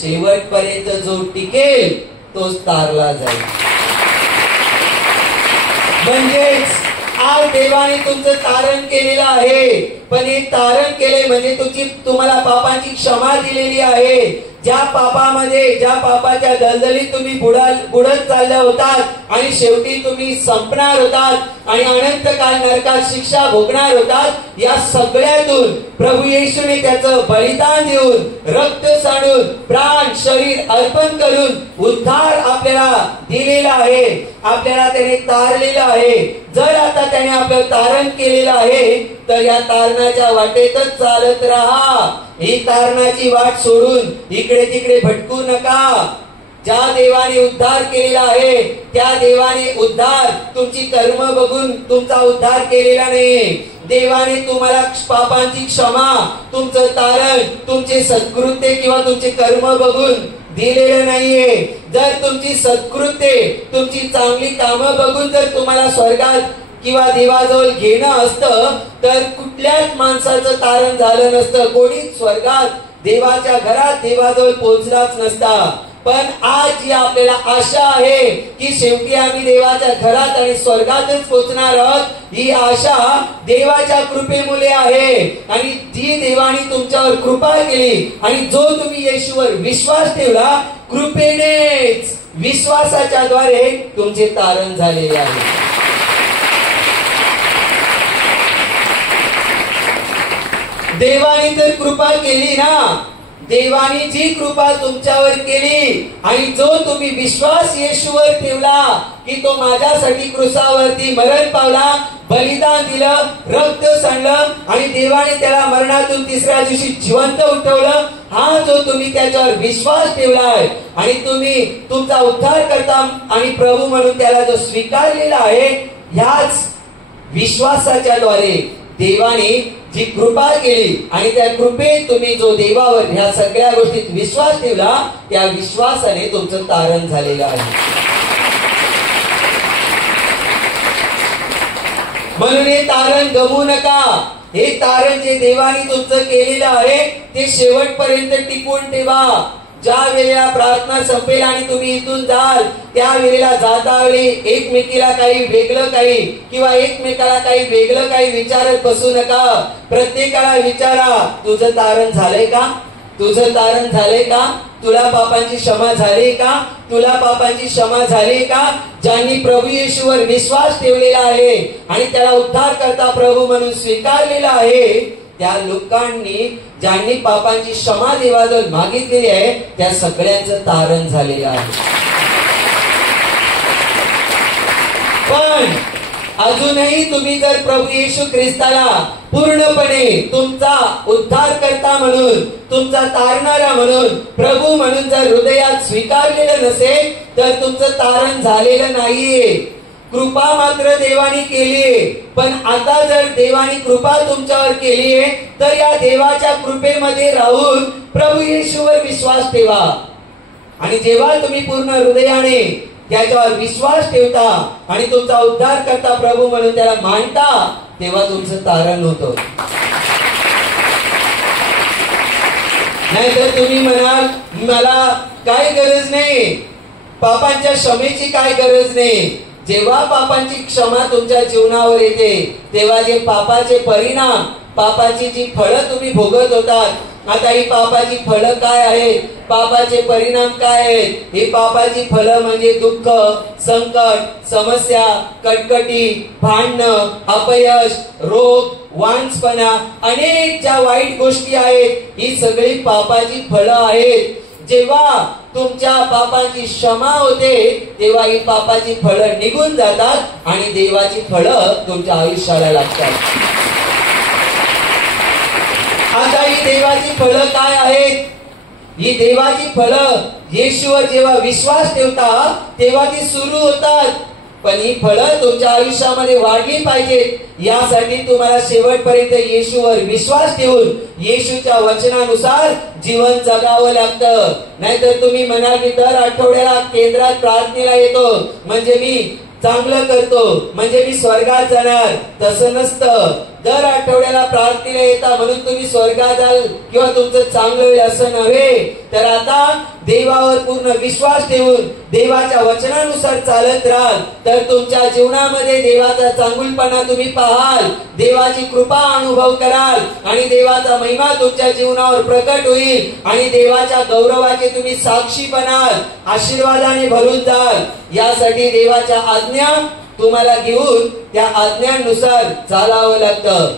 शेवटपर्यंत जो टिकेल तोच तारला जाईल. म्हणजेच आज देवाने तुमचं तारण केलेलं आहे, पण हे तारण केले म्हणजे तुम्हाला पापांची क्षमा दिलेली आहे. ज्या पापामध्ये, ज्या पापाच्या दलदलीत तुम्ही बुडत चालल्या होतात आणि शेवटी तुम्ही संपणार होतात आणि अनंत काळ नरकात शिक्षा भोगणार होतात, या सगळ्यातून प्रभू येशूने त्याचं बलिदान देऊन, रक्त सांडून, प्राण शरीर अर्पण करून उद्धार आपल्याला दिलेला आहे, आपल्याला त्याने तारलेलं आहे. जर आता त्याने आपलं तारण केलेलं आहे तर या तारणाच्या वाटेतच चालत राहा. ही तारणाची वाट सोडून इकडे तिकडे भटकू नका. ज्या देवाने उद्धार केलेला आहे त्या देवाने उद्धार तुमची कर्म बघून तुमचा उद्धार केलेला नाही. देवाने तुम्हाला पापांची क्षमा, तुमचं तारण, तुमचे सत्कृत्य किंवा तुमचे कर्म बघून दिलेलं नाहीये. जर तुमची सत्कृत्य, तुमची चांगली कामं बघून जर तुम्हाला स्वर्गात किंवा देवाजवळ घेणं असतं तर कुठल्याच माणसाचं तारण झालं नसतं. कोणीच स्वर्गात देवाच्या घरात देवाजवळ पोहोचलाच नसता. पण आज जी आपल्याला आशा आहे की शेवटी आम्ही देवाच्या घरात आणि स्वर्गातच पोहोचणार आहोत, ही आशा देवाच्या कृपेमुळे आहे. आणि जी देवाने तुमच्यावर कृपा केली आणि जो तुम्ही येशूवर विश्वास ठेवला, कृपेनेच, विश्वासाच्या द्वारे तुमचे तारण झालेले आहे. देवाने तर कृपा केली ना, देवाने जी कृपा तुमच्यावर केली आणि जो तुम्ही विश्वास येशूवर ठेवला की तो माझ्यासाठी क्रूसावरती मरण पावला, बलिदान दिलं, रक्त सांडलं आणि देवाने त्याला मरणातून तिसऱ्या दिवशी जिवंत उठवलं, हा जो तुम्ही त्याच्यावर विश्वास ठेवलाय आणि तुम्ही तुमचा उद्धार करता आणि प्रभू म्हणून त्याला जो स्वीकारलेला आहे, ह्याच विश्वासाच्या द्वारे देवाने जी कृपा केली आणि त्या कृपेत तुम्ही जो देवावर ह्या सगळ्या गोष्टीत विश्वास ठेवला, त्या विश्वासाने तुमचं तारण झालेलं आहे. म्हणून हे तारण गमवू नका. हे तारण जे देवाने तुमचं केलेलं आहे ते शेवटपर्यंत टिकवून ठेवा. ज्या वेळेला प्रार्थना संपेल आणि तुम्ही इथून जाल त्या वेळेला जाता वेळी एकमेकीला काही वेगळं काही किंवा एकमेकाला काही वेगळं काही विचारत बसू नका. प्रत्येकाला विचारा, तुझं तारण झालंय का? तुझं तारण झाले का? तुला पापांची क्षमा झाली का? तुला पापांची क्षमा झाली का? ज्यांनी प्रभू येशूवर विश्वास ठेवलेला आहे आणि त्याला उद्धार करता प्रभू म्हणून स्वीकारलेला आहे, त्या लोकांनी ज्यांनी पापांची क्षमा देवाजवळ मागितलेली आहे त्या सगळ्यांचं तारण झालेलं आहे. पण अजूनही तुम्ही जर प्रभू येशू ख्रिस्ताला पूर्णपणे तुमचा उद्धारकर्ता म्हणून, तुमचा तारणारा म्हणून, प्रभू म्हणून जर हृदयात स्वीकारलेलं नसेल तर तुमचं तारण झालेलं नाहीये. कृपा मात्र देवाने केलीये. पण आता जर देवाने कृपा तुमच्यावर केलीये तर या देवाच्या कृपेमध्ये राहून प्रभू येशूवर विश्वास ठेवा. आणि जेव्हा तुम्ही पूर्ण हृदयाने त्याच्यावर विश्वास ठेवता आणि तुमचा उद्धार करता प्रभू म्हणून त्याला मानता, तेव्हा तुमचं तारण होतं. नाहीतर तुम्ही म्हणाल मला काय गरज नाही, पापांच्या क्षमेची काय गरज नाही. जेव्हा पापांची क्षमा तुमच्या जीवनावर येते तेव्हा जे पापाचे परिणाम, पापाची जी फळं तुम्ही भोगत होतात, आता ही पापाची फळं काय आहेत, पापाचे परिणाम काय आहेत? ही पापाची फळं म्हणजे दुःख, संकट, समस्या, कटकटी, भांडणं, अपयश, रोग, वांझपणा, अनेक ज्या वाईट गोष्टी आहेत ही सगळी पापाची फळं आहेत. जेव्हा तुमच्या पापाची क्षमा होते तेव्हा ही पापाची फळं निघून जातात आणि देवाची फळं तुमच्या आयुष्याला लागतात. आता ही देवाची फळं काय आहेत? ही देवाची फळं येशूवर जेव्हा विश्वास ठेवता तेव्हा ती सुरू होतात. पण ही फळं तुमच्या आयुष्यामध्ये वाढली पाहिजेत यासाठी तुम्हाला शेवटपर्यंत येशूवर विश्वास ठेवून येशूच्या वचनानुसार जीवन जगावं लागतं. नाहीतर तुम्ही म्हणाल मी दर आठवड्याला केंद्रात प्रार्थनेला येतो म्हणजे मी चांगलं करतो, म्हणजे मी स्वर्गात जाणार. तसं नसतं. दर आठवड्याला प्रार्थनेला येता म्हणून तुम्ही स्वर्गात जाल किंवा तुमचं चांगलं होईल असं नव्हे. तर आता देवावर पूर्ण विश्वास ठेवून देवाच्या वचनानुसार चालत राहाल तर तुमच्या जीवनामध्ये देवाचा चांगुलपणा तुम्ही पाहाल, देवाची कृपा अनुभव कराल आणि देवाचा महिमा तुमच्या जीवनावर प्रकट होईल आणि देवाच्या गौरवाचे तुम्ही साक्षी बनाल, आशीर्वादाने भरून जाल. यासाठी देवाच्या आज्ञा तुम्हाला घेऊन त्या आज्ञानुसार चालावं लागतं.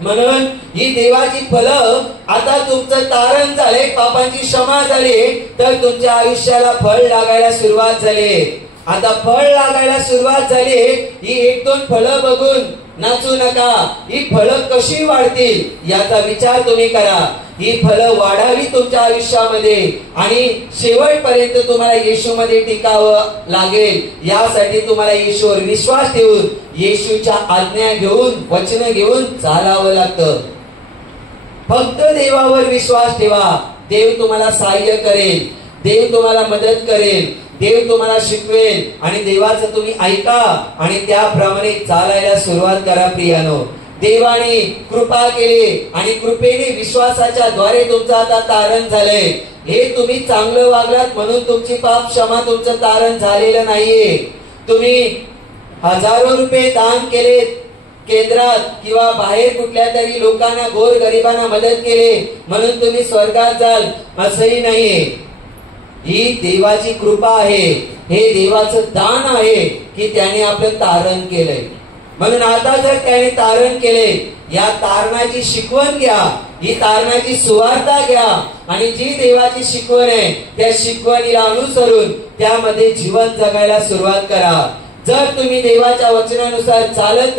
म्हणून ही देवाची फळं, आता तुमचं तारण झाले, पापांची क्षमा झाली तर तुमच्या आयुष्याला फळ लागायला सुरुवात झाली. आता फळ लागायला सुरुवात झाली. ही एक दोन फळं बघून नाचू नका. ही फळं कशी वाढतील याचा विचार तुम्ही करा. ही फळं वाढावी तुमच्या आयुष्यामध्ये आणि शेवटपर्यंत तुम्हाला येशूमध्ये टिकावं लागेल. यासाठी तुम्हाला येशूवर विश्वास ठेवून येशूच्या आज्ञा घेऊन, वचन घेऊन चालावं लागतं. फक्त देवावर विश्वास ठेवा. देव तुम्हाला सहाय्य करेल, देव तुम्हाला मदत करेल, देव तुम्हाला शिकवेल आणि देवाचं तुम्ही ऐका आणि त्याप्रमाणे चालायला सुरुवात करा. प्रियानो, देवाने कृपा केली आणि कृपेने विश्वासाच्या द्वारे तुमचं आता तारण झालंय. हे तुम्ही चांगलं वागलात म्हणून तुमची पाप क्षमा, तुमचं तारण झालेलं नाहीये. तुम्ही हजारो रुपये दान केले केंद्रात किंवा बाहेर कुठल्या तरी लोकांना, गोर गरिबांना मदत केली म्हणून तुम्ही स्वर्गात जाल असंही नाहीये. ही देवाची कृपा आहे, हे देवाचं दान आहे की त्याने आपलं तारण केलंय. म्हणून आता जर त्याने तारण केले, या तारणाची शिकवण घ्या, ही तारणाची सुवार्ता घ्या आणि जी देवाची शिकवण आहे त्या शिकवणीला अनुसरून त्यामध्ये जीवन जगायला सुरुवात करा. जर तुम्ही देवाच्या वचनानुसार चालत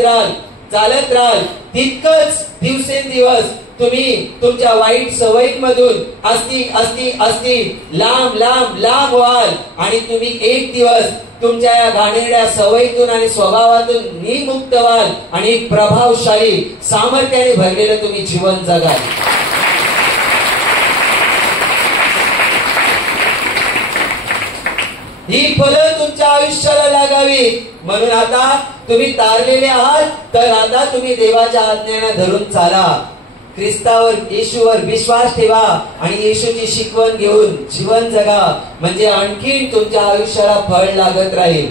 राहाल तितकंच दिवसेंदिवस तुम्ही तुमच्या वाईट सवयींमधून असती लांब व्हाल आणि तुम्ही एक दिवस तुमच्या या घाणेरड्या सवयीतून आणि स्वभावातून निमुक्त व्हाल आणि एक प्रभावशाली सामर्थ्याने भरलेलं तुम्ही जीवन जगाल. ही फळं तुमच्या आयुष्याला लागावी म्हणून आता तुम्ही तारलेले आहात तर आता तुम्ही देवाच्या आज्ञांना धरून चाला. ख्रिस्तावर येशूवर विश्वास ठेवा आणि येशूची शिकवण घेऊन जीवन जगा, म्हणजे आणखी तुमच्या आयुष्याला फळ लागत राहील.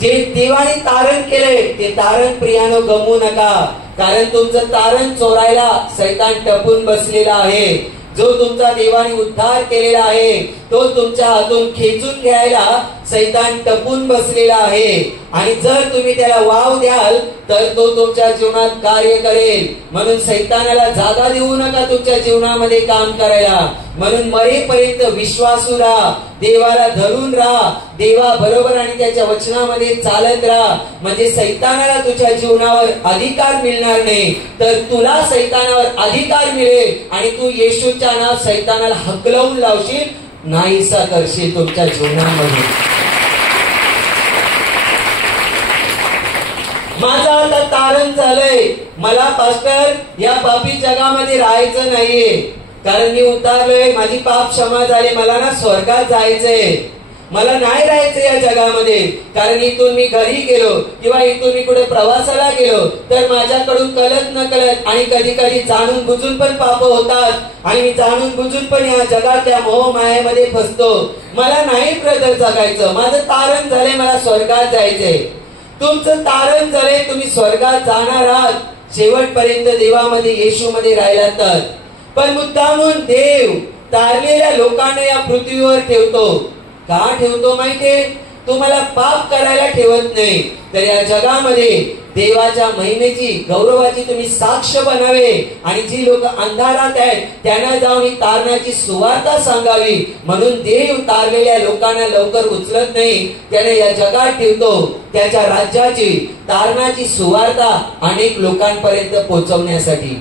जे देवाने तारण केले ते तारण प्रियानो गमवू नका, कारण तुमचं तारण चोरायला सैतान टपून बसलेला आहे. जो तुमचा देवाने उद्धार केलेला आहे तो तुमच्या हातून खेचून घ्यायला सैतान टपून बसलेला आहे. आणि जर तुम्ही त्याला वाव द्याल तर तो तुमच्या जीवनात कार्य करेल. म्हणून सैतानाला जागा देऊ नका तुमच्या जीवनामध्ये काम करायला. म्हणून मरेपर्यंत विश्वासू राहा, देवाला धरून राहा, देवा बरोबर आणि त्याच्या वचनामध्ये चालत राहा, म्हणजे सैतानाला तुझ्या जीवनावर अधिकार मिळणार नाही, तर तुला सैतानावर अधिकार मिळेल आणि तू येशूच्या नाव सैतानाला हकलवून लावशील, नाहीसा करशील तुमच्या जीवनामध्ये. माझं आता तारण झालंय, मला पास्टर या पापी जगामध्ये राहायचं नाहीये, कारण मी उतारलोय, माझी पाप क्षमा झाली, मला ना स्वर्गात जायचंय, मला नाही राहायचं या जगामध्ये. कारण इथून मी घरी गेलो किंवा इथून मी कुठे प्रवासाला गेलो तर माझ्याकडून कळत न कळत आणि कधी कधी जाणून बुजून पण पाप होतात आणि मी जाणून बुजून पण या जगातल्या मोहमायेमध्ये फसतो. मला नाही ब्रदर जगायचं, माझं तारण झालंय, मला स्वर्गात जायचंय. तुमचं तारण झालंय, तुम्ही स्वर्गात जाणार आहात शेवटपर्यंत देवामध्ये येशूमध्ये राहिला तर. पण मुद्दामून देव तारलेल्या लोकांना या पृथ्वीवर ठेवतो. का ठेवतो माहितीये? तुम्हाला पाप करायला ठेवत नाही, तर या जगामध्ये देवाच्या महिमेची गौरवाची तुम्ही साक्ष बनावे आणि जी लोक अंधारात आहेत त्यांना जाऊन ही तारणाची सुवार्ता सांगावी. म्हणून देव तारलेल्या लोकांना लवकर उचलत नाही, त्याने या जगात ठेवतो त्याच्या राज्याची तारणाची सुवार्ता अनेक लोकांपर्यंत पोहोचवण्यासाठी.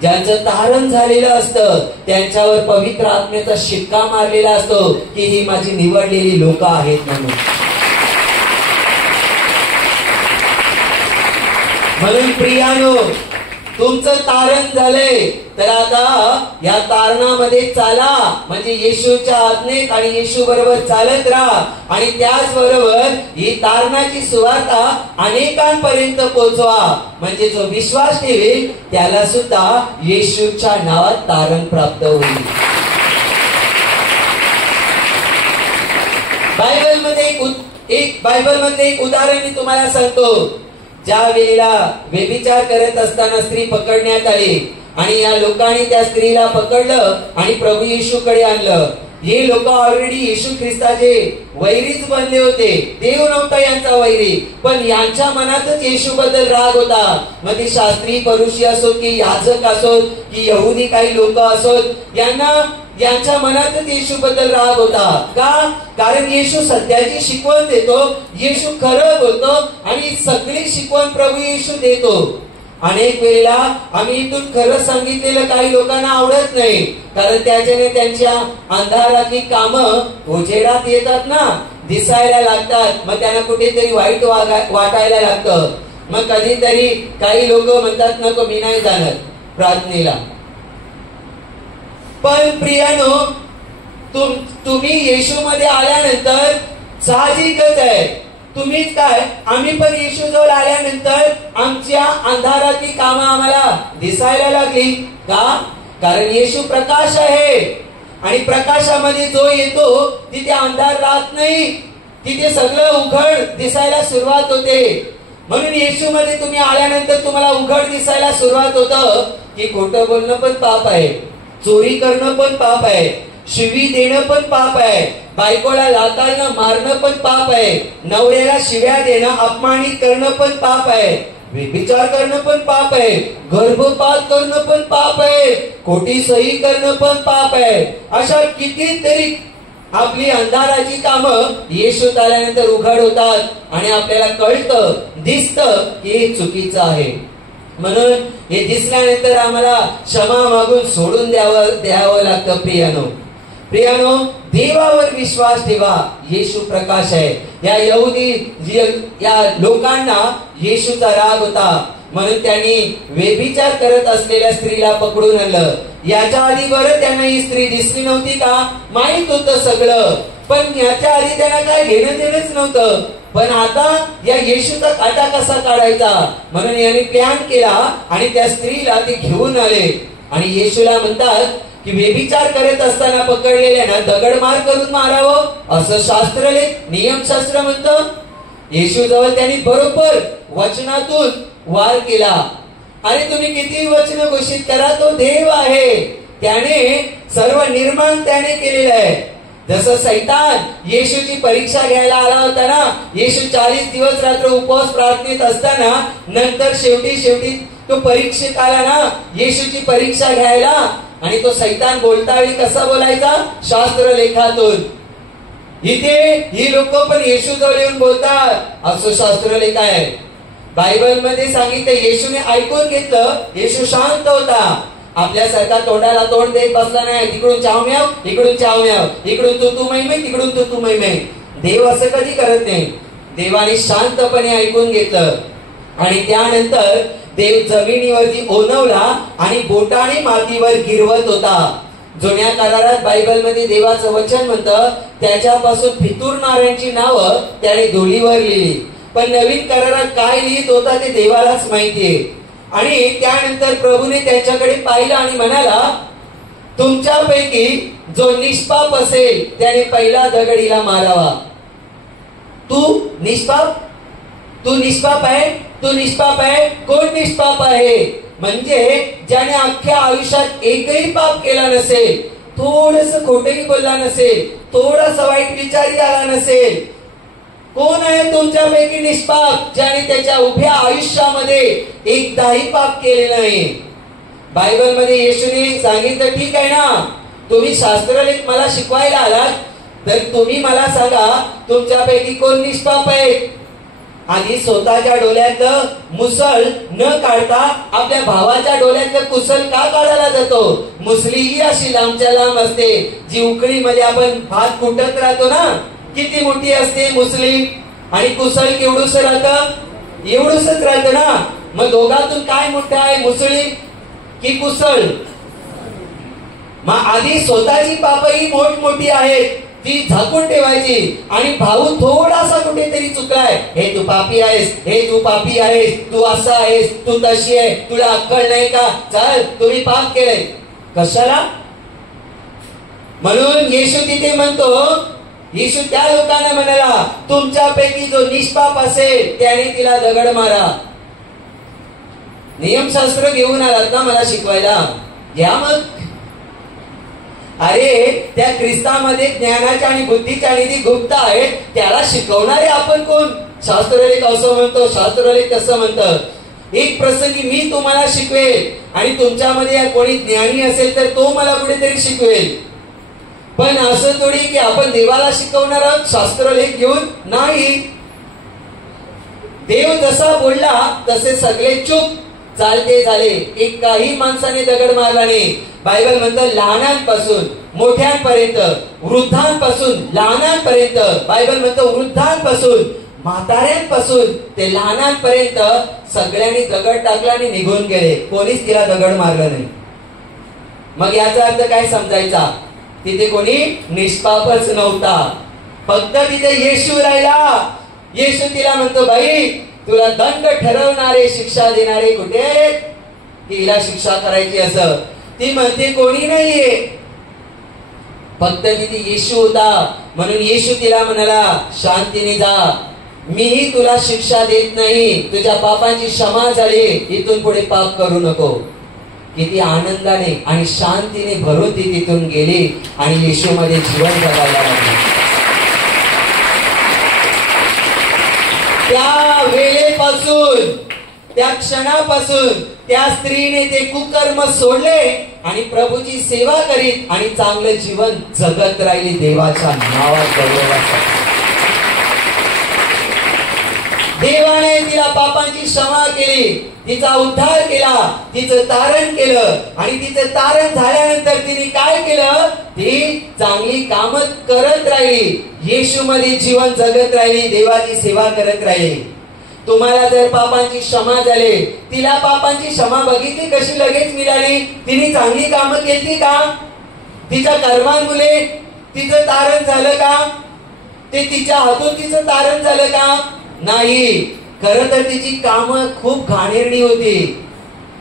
ज्यांचं तारण झालेलं असतं त्यांच्यावर पवित्र आत्म्याचा शिक्का मारलेला असतो की ही माझी निवडलेली लोक आहेत म्हणून. म्हणून प्रियानो, तुमचं तारण झालंय तर आता या तारणामध्ये चाला, म्हणजे येशूच्या आज्ञेत आणि येशू बरोबर चालत राहा आणि त्याचबरोबर ही तारणाची सुवार्ता अनेकांपर्यंत पोहोचवा, म्हणजे जो विश्वास ठेवेल त्याला सुद्धा येशूच्या नावात तारण प्राप्त होईल. बायबलमध्ये एक उदाहरण मी तुम्हाला सांगतो. ज्या वेळेला व्यभिचार करत असताना स्त्री पकडण्यात आली आणि या लोकांनी त्या स्त्रीला पकडलं आणि प्रभू येशूकडे आणलं. हे लोक ऑलरेडी येशू ख्रिस्ताचे वैरीच बनले होते, देव नव्हता यांचा वैरी, पण यांच्या मनातच येशू बद्दल राग होता. मग ती शास्त्री परुषी असोत की याजक असोत की यहुदी काही लोक असोत, यांच्या मनातच येशू बद्दल राग होता. का? कारण येशू सत्याची शिकवण देतो, येशू खरं बोलतो आणि सगळी शिकवण प्रभू येशू देतो. अनेक वेळेला आम्ही इथून खरं सांगितलेलं काही लोकांना आवडत नाही, कारण त्याच्याने त्यांच्या अंधाराची कामं उजेडात येतात ना, दिसायला लागतात, मग त्यांना कुठेतरी वाईट वाटायला लागतं. मग कधीतरी काही लोक म्हणतात नको मी नाही जाणार प्रार्थनेला. पण प्रियानो, तुम्ही येशूमध्ये आल्यानंतर साहजिकच आहे, तुम्हीच काय आम्ही पण येशू जवळ आल्यानंतर आमच्या अंधारातली कामं आम्हाला दिसायला लागली. का? कारण येशू प्रकाश आहे आणि प्रकाशामध्ये जो येतो तिथे अंधार राहत नाही, तिथे सगळं उघड दिसायला सुरुवात होते. म्हणून येशू मध्ये तुम्ही आल्यानंतर तुम्हाला उघड दिसायला सुरुवात होतं की खोटं बोलणं पण पाप आहे, चोरी करणं पण पाप आहे, शिवी देणं पण पाप आहे, बायकोला लाथाळणं मारणं पण पाप आहे, नवऱ्याला शिव्या देणं अपमानित करणं पण पाप आहे, व्यभिचार करणं पण पाप आहे, गर्भपात करणं पण पाप आहे, खोटी सही करणं पण पाप आहे. अशा कितीतरी आपली अंधाराची कामं येशूत आल्यानंतर उघड होतात आणि आपल्याला कळतं, दिसतं की हे चुकीचं आहे. म्हणून हे दिसल्यानंतर आम्हाला क्षमा मागून सोडून द्यावं लागतं. प्रियानो, देवावर विश्वास ठेवा, येशू प्रकाश आहे. या या लोकांना येशूचा राग होता, म्हणून त्यांनी व्यभिचार करत असलेल्या स्त्रीला पकडून आणलं. याच्या आधी बरं त्यांना ही स्त्री दिसली नव्हती का? माहित होतं सगळं, पण याच्या आधी त्यांना काय घेणं देणंच नव्हतं. पण आता या येशूचा काटा कसा काढायचा म्हणून यांनी प्लॅन केला आणि त्या स्त्रीला ते घेऊन आले आणि येशूला म्हणतात की व्यभिचार करत असताना पकडलेल्यानं दगडमार करून मारावं असं शास्त्रलेख नियमशास्त्र म्हणतं. येशू जवळ त्यांनी बरोबर वचनातून वार केला. आणि तुम्ही किती वचन घोषित करा, तो देव आहे, त्याने सर्व निर्माण त्याने केलेलं आहे. जसं सैतान येशूची परीक्षा घ्यायला आला होता ना, येशू 40 दिवस रात्र उपवास प्रार्थनेत असताना नंतर शेवटी तो परीक्षेत आला ना येशूची परीक्षा घ्यायला. आणि तो सैतान बोलता वेळी कसा बोलायचा, शास्त्र लेखातून. इथे ही लोक पण येशू जवळ येऊन बोलतात असं शास्त्र लेख आहे. बायबल मध्ये सांगितलं, येशूने ऐकून घेतलं. येशू शांत होता, आपल्यासारखा तोंडाला तोंड देत बसला नाही. तिकडून चावम्याव, इकडून चावम्याव, इकडून तू मैमे, तिकडून तू मैमे. देव असं कधी करत नाही. देवाने शांतपणे ऐकून घेतलं आणि त्यानंतर देव जमिनीवरती ओनवला आणि बोटाने मातीवर गिरवत होता. जुन्या करारात बायबल मध्ये देवाचं वचन म्हणतं, त्याच्यापासून फितुरणाऱ्यांची नावं त्याने धुळीवर लिहिली. पण नवीन करारात काय लिहित होता ते देवालाच माहितीये. आणि त्यानंतर प्रभूने त्यांच्याकडे पाहिलं आणि म्हणाला, तुमच्यापैकी जो निष्पाप असेल त्याने पहिला दगडीला मारावा. तू निष्पाप, तू निष्पाप आहे, तू निष्पाप आहे. कोण निष्पाप आहे? म्हणजे ज्याने अख्ख्या आयुष्यात एकही पाप केला नसेल, थोडस खोटही बोलला नसेल, थोडासा वाईट विचारही आला नसेल. कोण आहे तुमच्यापैकी निष्पाप, ज्याने त्याच्या उभ्या आयुष्यामध्ये एकदाही पाप केलेलं नाही? बायबल मध्ये येशूने सांगितलं, ठीक आहे ना, तुम्ही शास्त्रलेख मला शिकवायला आलात, तर तुम्ही मला सांगा तुमच्यापैकी कोण निष्पाप आहे? आधी स्वतःच्या डोळ्यातलं मुसल न काढता आपल्या भावाच्या डोळ्यातलं कुसल का काढायला जातो? मुसली ही अशी लांबच्या लांब असते, जी उकळीमध्ये आपण भात कुटत राहतो ना, किती मोठी असते मुसली, आणि कुसल केवढूस राहतं, एवढूसच राहतं ना. मग दोघातून काय मोठं आहे, मुसळी की कुसल? मग आधी स्वतःची पापही मोठमोठी आहेत, ती झाकून ठेवायची. आणि भाऊ थोडासा कुठेतरी चुकलाय, हे तू पापी आहेस, हे तू पापी आहेस, तू असा आहेस, तू तशी आहे, तुला अक्कल नाही का, चल तुम्ही पाप केलंय. कशाला? म्हणून येशू तिथे म्हणतो, येशू त्या लोकांना म्हणाला, तुमच्यापैकी जो निष्पाप असेल त्याने तिला दगड मारा. नियमशास्त्र घेऊन आलात ना मला शिकवायला, घ्या मग. अरे त्या ख्रिस्तामध्ये ज्ञानाच्या आणि बुद्धीच्या निधी गुप्त आहेत, त्याला शिकवणारे आपण कोण? शास्त्रलेख असं म्हणतो, शास्त्रलेख कसं म्हणतं. एक प्रसंगी मी तुम्हाला शिकवेल आणि तुमच्यामध्ये कोणी ज्ञानी असेल तर तो मला कुठेतरी शिकवेल. पण असं थोडी की आपण देवाला शिकवणार आहोत शास्त्रलेख घेऊन, नाही. देव जसा बोलला तसे सगळे चूप चालते झाले. एक काही माणसाने दगड मारला नाही. बायबल म्हणतं लहानांपासून मोठ्यांपर्यंत, वृद्धांपासून लहानांपर्यंत, बायबल म्हणतं वृद्धांपासून म्हाताऱ्यांपासून ते लहानांपर्यंत सगळ्यांनी दगड टाकला आणि निघून गेले. कोणीच तिला दगड मारला नाही. मग याचा अर्थ काय समजायचा? तिथे कोणी निष्पापच नव्हता, फक्त तिथे येशू राहिला. येशू तिला म्हणतो, बाई तुला दंड ठरवणारे, शिक्षा देणारे कुठे? तिला शिक्षा करायची असं ती म्हणते कोणी नाहीये, फक्त तिथे येशू होता. म्हणून येशू तिला म्हणाला, शांतीने जा, मीही तुला शिक्षा देत नाही, तुझ्या पापांची क्षमा झाली, इथून पुढे पाप करू नको. किती आनंदाने आणि शांतीने भरून ती तिथून गेली आणि येशू मध्ये जीवन जगायला लागली. त्या वेळेपासून, त्या क्षणापासून त्या स्त्रीने ते कुकर्म सोडले आणि प्रभूची सेवा करीत आणि चांगलं जीवन जगत राहिली देवाच्या नावात. देवाने तिला पापांची क्षमा केली, तिचा उद्धार केला, तिचं तारण केलं. आणि तिचं तारण झाल्यानंतर तिने काय केलं? ती चांगली कामं करत राहिली, येशू मध्ये जीवन जगत राहिली, देवाची सेवा करत राहिली. तुम्हाला जर पापांची क्षमा झाली, तिला पापांची क्षमा बघितली कशी लगेच मिळाली? तिने चांगली कामं केली का? तिच्या कर्मांमुळे तिचं तारण झालं का? ते तिच्या हातून तिचं तारण झालं का? नाही. खरं तर तिची कामं खूप घाणेरडी होती.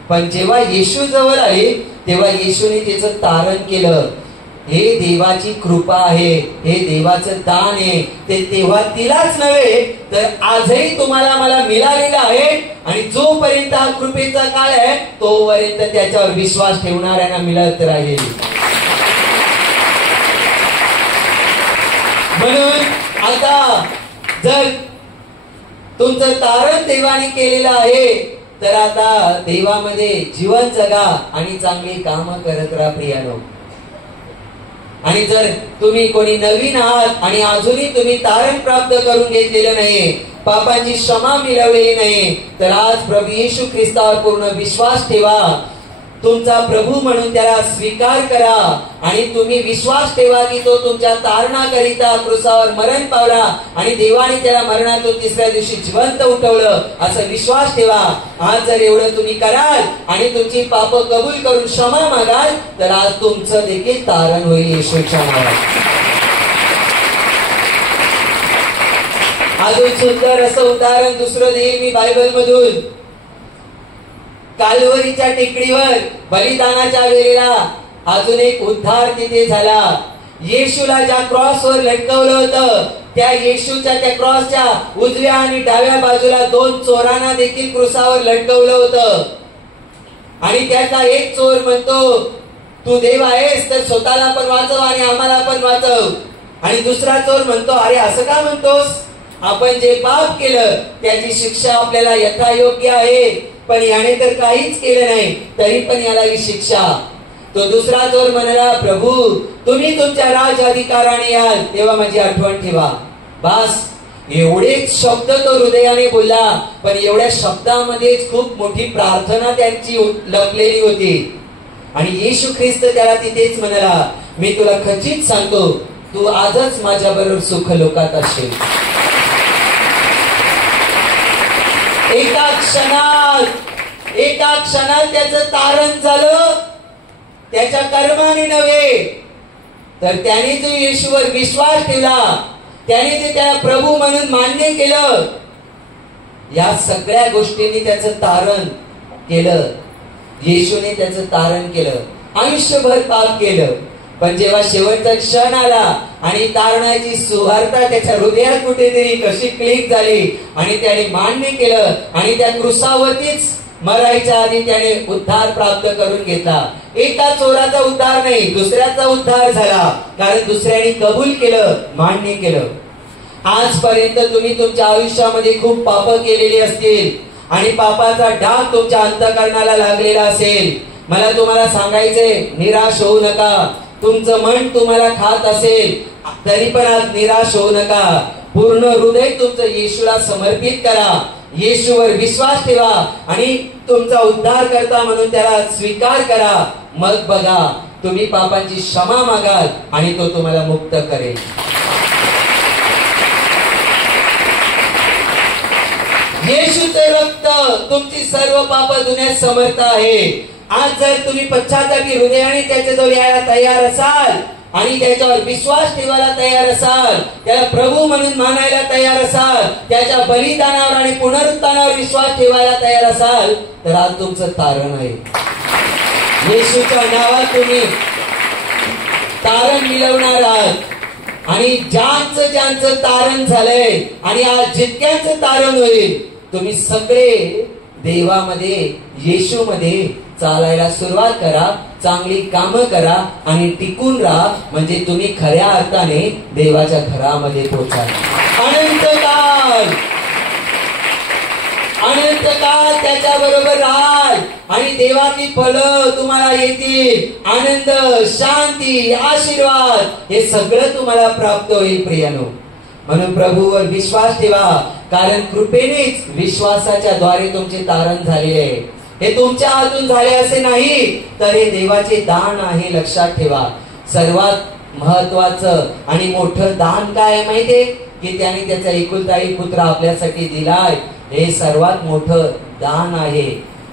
पण जेव्हा येशू जवळ आली तेव्हा येशूने त्याचं तारण केलं. हे देवाची कृपा आहे, हे देवाचं दान आहे. ते तेव्हा तिलाच नव्हे तर आजही तुम्हाला मला मिळालेलं आहे. आणि जोपर्यंत हा कृपेचा काळ आहे तोपर्यंत त्याच्यावर विश्वास ठेवणाऱ्यांना मिळत राहील. म्हणून आता जर तुमचं तारण देवाने केलेलं आहे तर आता देवामध्ये जीवन जगा आणि चांगली कामं करत राहा प्रियानो. आणि जर तुम्ही कोणी नवीन आहात आणि अजूनही तुम्ही तारण प्राप्त करून घेतलेलं नाही, पापांची क्षमा मिळवलेली नाही, तर आज प्रभू येशू ख्रिस्तावर पूर्ण विश्वास ठेवा. तुमचा प्रभू म्हणून त्याला स्वीकार करा आणि तुम्ही विश्वास ठेवा की तो तुमच्या तारणाकरिता क्रूसावर मरण पावला आणि देवाने त्याला मरणातून तिसऱ्या दिवशी जिवंत उठवलं, असं विश्वास ठेवा. आज जर एवढं तुम्ही कराल आणि तुमची पाप कबूल करून क्षमा मागाल तर आज तुमचं देखील तारण होईल येशूच्या नावात. अजून सुंदर असं उदाहरण दुसरं देईल मी बायबल मधून. काल्वरीच्या टेकडीवर बलिदानाच्या वेळेला अजून एक उद्धार तिथे झाला. येशूला ज्या क्रॉसवर लटकवलं होतं त्या येशूच्या त्या क्रॉसच्या उजव्या आणि डाव्या बाजूला दोन चोरांना देखील क्रूसावर लटकवलं होतं. आणि त्याचा एक चोर म्हणतो, तू देव आहेस तर स्वतःला पण वाचव आणि आम्हाला पण वाचव. आणि दुसरा चोर म्हणतो, अरे असं का म्हणतोस, आपण जे पाप केलं त्याची शिक्षा आपल्याला यथायोग्य आहे, पण याने तर काहीच केलं नाही तरी पण याला ही शिक्षा. तो दुसरा चोर म्हणाला, प्रभू तुम्ही तुमच्या राज अधिकाराने याल तेव्हा माझी आठवण ठेवा. बस एवढेच शब्द तो हृदयाने बोलला, पण एवढ्या शब्दामध्येच खूप मोठी प्रार्थना त्यांची लपलेली होती. आणि येशू ख्रिस्त त्याला तिथेच म्हणाला, मी तुला खचित सांगतो तू आजच माझ्या बरोबर सुख लोकात असशील. एका क्षणात त्याचं तारण झालं, त्याच्या कर्माने नव्हे तर त्याने जो येशूवर विश्वास ठेवला, त्याने जे त्याला प्रभू म्हणून मान्य केलं, या सगळ्या गोष्टींनी त्याचं तारण केलं. येशूने त्याचं तारण केलं, आयुष्यभर पाप केलं, पण जेव्हा शेवटचा क्षण आला आणि तारणाची सुवार्ता त्याच्या हृदयात कुठेतरी कशी क्लिक झाली आणि त्याने मान्य केलं आणि त्या क्रूसावरतीच मरायच्या आधी त्याने उद्धार प्राप्त करून घेतला. एका चोराचा उद्धार नाही, दुसऱ्याचा उद्धार झाला, कारण दुसऱ्याने कबूल केलं, मान्य केलं. आजपर्यंत तुम्ही तुमच्या आयुष्यामध्ये खूप पाप केलेली असतील आणि पापाचा डाग तुमच्या अंतःकरणाला लागलेला असेल. मला तुम्हाला सांगायचंय, निराश होऊ नका. तुमचं मन तुम्हाला खात असेल तरी पण आज निराश होऊ नका. पूर्ण हृदय तुमचं येशूला समर्पित करा, येशूवर विश्वास ठेवा आणि तुमचा उद्धार करता म्हणून त्याला स्वीकार करा. मग बघा तुम्ही पापांची क्षमा मागाल आणि तो तुम्हाला मुक्त करेल. येशूचं रक्त तुमची सर्व पाप धुण्यास समर्थ आहे. आज जर तुम्ही पश्चातापी हृदयाने त्याच्याजवळ यायला तयार असाल आणि त्याच्यावर विश्वास ठेवायला तयार असाल, त्याला प्रभू म्हणून मानायला तयार असाल, त्याच्या बलिदानावर आणि पुनरुत्थानावर विश्वास ठेवायला तयार असाल तर आज तुमचं तारण आहे. येशूच्या नावात तुम्ही तारण मिळवणार आहात. आणि ज्यांचं तारण झालंय आणि आज जितक्यांचं तारण होईल, तुम्ही सगळे देवामध्ये येशूमध्ये चालायला सुरुवात करा, चांगली कामं करा आणि टिकून राहा, म्हणजे तुम्ही खऱ्या अर्थाने देवाच्या घरामध्ये पोहोचाल. अनंत काळ त्याच्या बरोबर राहाल आणि देवाची फळं तुम्हाला येतील. आनंद, शांती, आशीर्वाद हे सगळं तुम्हाला प्राप्त होईल प्रियानो. म्हणून प्रभूवर विश्वास ठेवा, कारण कृपेनेच विश्वासाच्या द्वारे तुमचे तारण झाले आहे. हे तुमच्या हातून झाले असे नाही, तर हे देवाचे दान आहे, लक्षात ठेवा. सर्वात महत्वाचं आणि मोठं दान काय आहे माहितीये, की त्याने त्याचा एकुलता एक पुत्र आपल्यासाठी दिलाय. हे सर्वात मोठं दान आहे,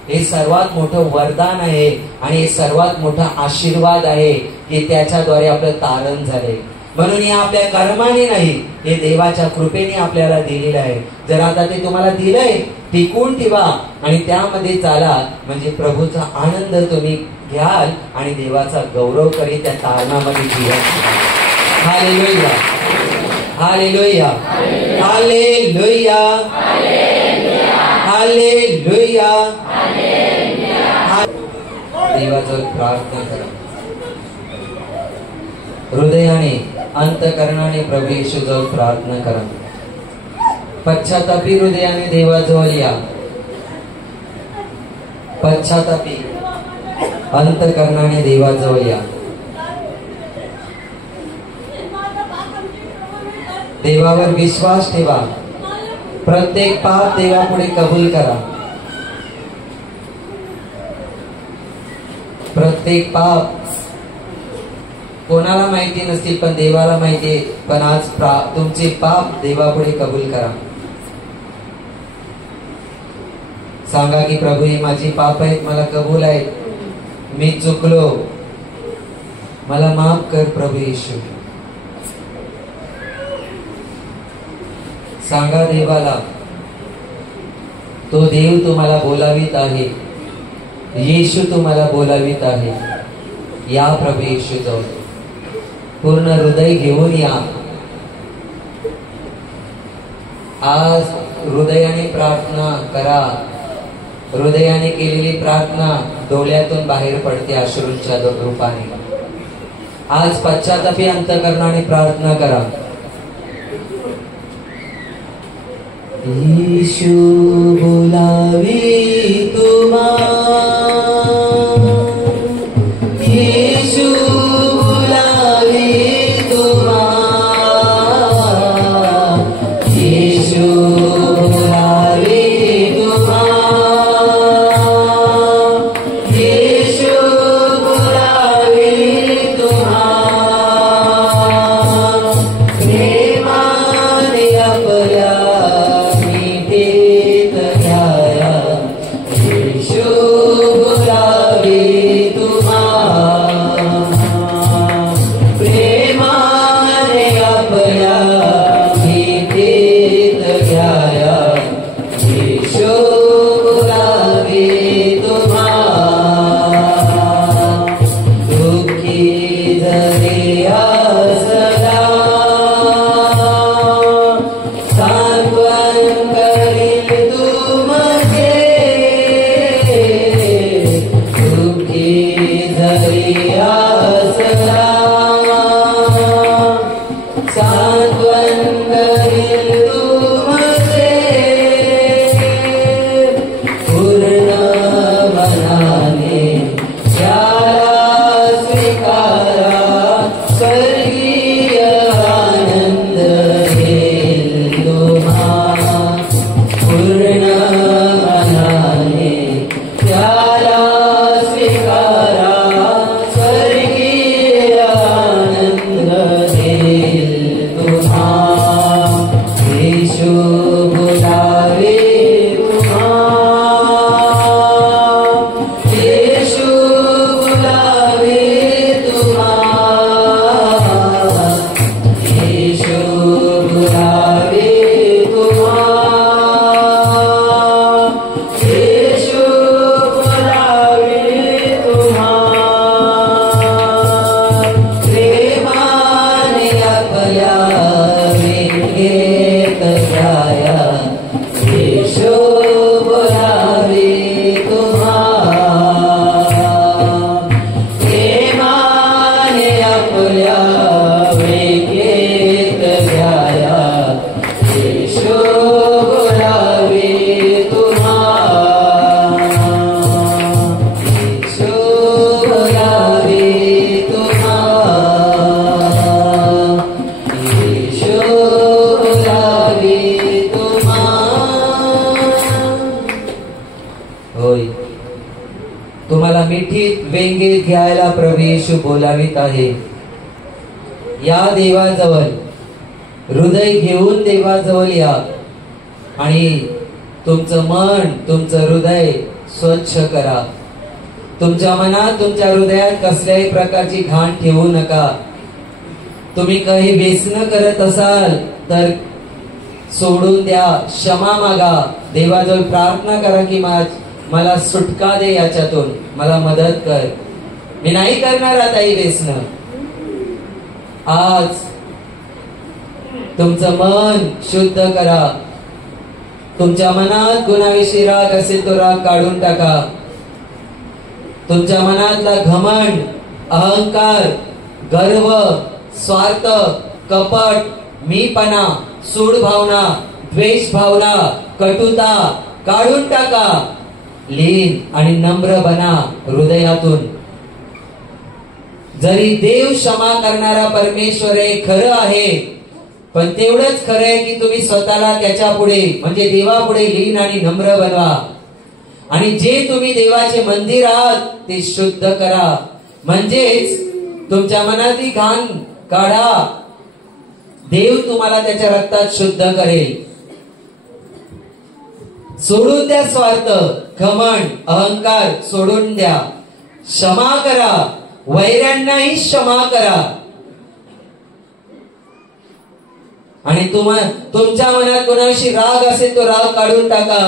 हे सर्वात मोठं वरदान आहे आणि हे सर्वात मोठा आशीर्वाद आहे की त्याच्याद्वारे आपलं तारण झाले. म्हणून हे आपल्या कर्माने नाही, हे देवाच्या कृपेने आपल्याला दिलेलं आहे. जर आता ते तुम्हाला दिलंय, टिकून ठेवा आणि त्यामध्ये चाला, म्हणजे प्रभूचा आनंद तुम्ही घ्याल आणि देवाचा गौरव करीत त्या तारणामध्ये जीवन. Hallelujah, hallelujah, hallelujah, hallelujah. देवाजवळ प्रार्थना करा, हृदयाने अंतकरणाने प्रभू येशूजवळ प्रार्थना करा. पश्चातापी हृदयाने देवाजवळ या. पश्चातापी अंतकरणाने देवाजवळ या. देवावर विश्वास ठेवा. प्रत्येक पाप देवापुढे कबूल करा. प्रत्येक पाप कोणाला माहिती नसतील पण देवाला माहिती आहे. पण आज तुमचे पाप देवापुढे कबूल करा. सांगा की प्रभू ही माझी पाप आहेत, मला कबूल आहेत, मी चुकलो, मला माफ कर प्रभू येशू. सांगा देवाला. तो देव तुम्हाला बोलावित आहे. येशू तुम्हाला बोलावित आहे. या प्रभू येशू जवळ पूर्ण हृदय घेऊन या. आज हृदयाने प्रार्थना करा. हृदयाने केलेली प्रार्थना डोळ्यातून बाहेर पडते अश्रूंच्या रूपाने. आज पश्चातापी अंतकरणाने प्रार्थना करा. येशू बोलावी तुम्हा, येशू बोलावी तुम्हा, येशू बोलावी तुम्हा, येशू बोलावी तुम्हा. प्रेमाने आपल्या तुम्हाला मिठीत वेंगीत घ्यायला प्रभू येशू बोलावित आहे. या देवाजवळ हृदय घेऊन देवाजवळ या आणि तुमचं मन तुमचं हृदय स्वच्छ करा. तुमच्या मनात तुमच्या हृदयात कसल्याही प्रकारची घाण ठेवू नका. तुम्ही काही व्यसन करत असाल तर सोडून द्या, क्षमा मागा, देवाजवळ प्रार्थना करा की मला सुटका दे, याच्यातून मला मदत कर. मी नाही करणार आता ही व्यसन. आज तुमचं मन शुद्ध करा. तुमच्या मनात गुणाविषयी राग असेल तो राग काढून टाका. तुमच्या मनातला घमंड, अहंकार, गर्व, स्वार्थ, कपट, मीपणा, सूड भावना, द्वेष भावना, कटुता काढून टाका. लीन आणि नम्र बना हृदयातून. जरी देव क्षमा करणारा परमेश्वर आहे, खरं आहे, पण तेवढंच खरं आहे की तुम्ही स्वतःला त्याच्या पुढे म्हणजे देवापुढे लीन आणि नम्र बनवा. आणि जे तुम्ही देवाचे मंदिर आहात ते शुद्ध करा. म्हणजेच तुमच्या मनातली घाण काढा. देव तुम्हाला त्याच्या रक्तात शुद्ध करेल. सोडून द्या स्वार्थ, घमंड, अहंकार सोडून द्या. क्षमा करा. वैरांनाही क्षमा करा. आणि तुमच्या मनात कोणाशी राग असेल तो राग काढून टाका.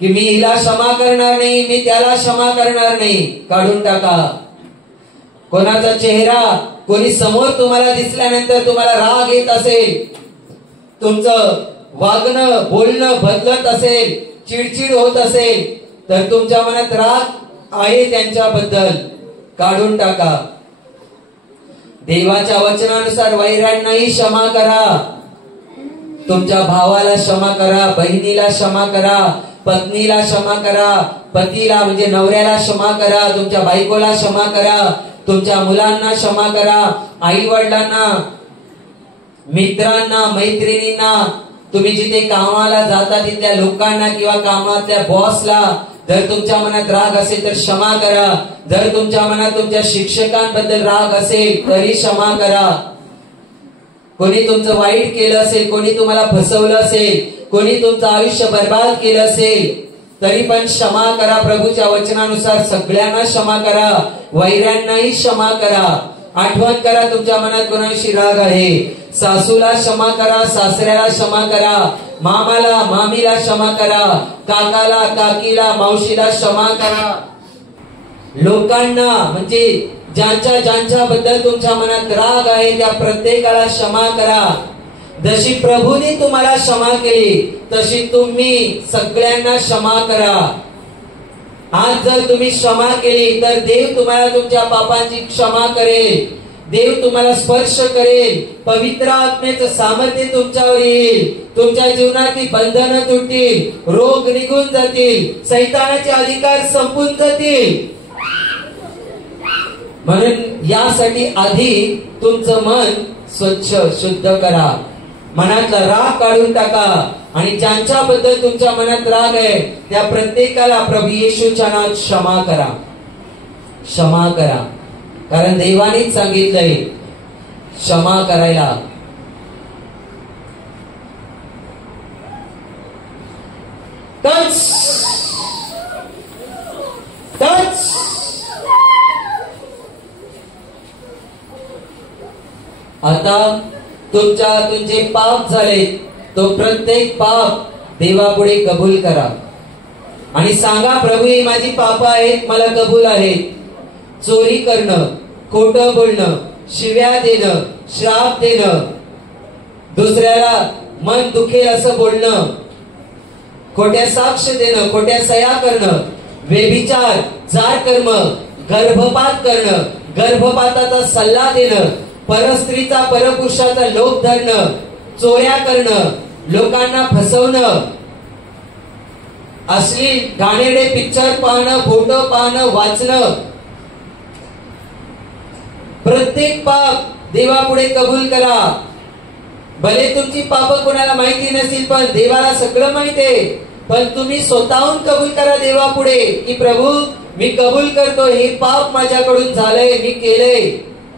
की मी हिला क्षमा करणार नाही, मी त्याला क्षमा करणार नाही, काढून टाका. कोणाचा चेहरा कोणी समोर तुम्हाला दिसल्यानंतर तुम्हाला राग येत असेल, तुमचं वागणं बोलणं बदलत असेल, चिडचिड होत असेल, तर तुमच्या मनात राग आहे त्यांच्याबद्दल, काढून टाका. देवाच्या वचनानुसार वैरांनाही क्षमा करा. तुमच्या भावाला क्षमा करा, बहिणीला क्षमा करा, पत्नीला क्षमा करा, पतीला म्हणजे नवऱ्याला क्षमा करा, तुमच्या बायकोला क्षमा करा, तुमच्या मुलांना क्षमा करा, आई वडिलांना, मित्रांना, मैत्रिणींना, तुम्ही जिथे कामाला जाता तिथल्या लोकांना किंवा कामातल्या बॉसला जर तुमच्या मनात राग असेल तर क्षमा करा. जर तुमच्या मनात तुमच्या शिक्षकांबद्दल राग असेल तरी क्षमा करा. कोणी तुमचं वाईट केलं असेल, कोणी तुम्हाला फसवलं असेल, कोणी तुमचं आयुष्य बर्बाद केलं असेल तरी पण क्षमा करा. प्रभूच्या वचनानुसार सगळ्यांना क्षमा करा. वैरांनाही क्षमा करा. आठवण करा तुमच्या मनात कोणाशी राग आहे. सासूला क्षमा करा, सासऱ्याला क्षमा करा, मामाला मामीला क्षमा करा, काकाला काकीला मावशीला क्षमा करा. लोकांना म्हणजे ज्यांच्या बद्दल तुमच्या मनात राग आहे त्या प्रत्येकाला क्षमा करा. जशी प्रभूने तुम्हाला क्षमा केली तशी तुम्ही सगळ्यांना क्षमा करा. आज जर तुम्ही क्षमा केली तर देव तुम्हाला तुमच्या पापांची क्षमा करेल. देव तुम्हाला स्पर्श करेल. पवित्र आत्म्याचं सामर्थ्य तुमच्यावर येईल. तुमच्या जीवनातील बंधनं तुटतील, रोग निघून जातील, सैतानाचे अधिकार संपून जातील. म्हणून यासाठी आधी तुमचं मन स्वच्छ शुद्ध करा. मनातला राग काढून टाका. आणि ज्यांच्याबद्दल तुमच्या मनात राग आहे त्या प्रत्येकाला प्रभू येशूच्या नावात क्षमा करा. क्षमा करा. कारण देवानेच सांगितलंय क्षमा करायला. Touch touch. आता तुमच्यातून जे पाप झाले तो प्रत्येक पाप देवापुढे कबूल करा आणि सांगा, प्रभू ही माझी पाप आहेत, मला कबूल आहेत. चोरी करणं, खोटं बोलणं, शिव्या देणं, श्राप देणं, दुसऱ्याला मन दुखेल असं बोलणं, खोट्या साक्ष देणं, खोट्या सह्या करणं, व्यभिचार, जार कर्म, गर्भपात करणं, गर्भपाताचा सल्ला देणं, परस्त्रीचा परपुरुषाचा लोभ धरणं, चोऱ्या करणं, लोकांना फसवणं, असली घाणेरडे पिक्चर पाहणं, फोटो पाहणं, वाचणं, प्रत्येक पाप देवापुढे कबूल करा. भले तुमची पाप कोणाला माहिती नसतील पण देवाला सगळं माहिती आहे. पण तुम्ही स्वतःहून कबूल करा देवापुढे की प्रभू मी कबूल करतो, हे पाप माझ्याकडून झालंय, मी केलंय.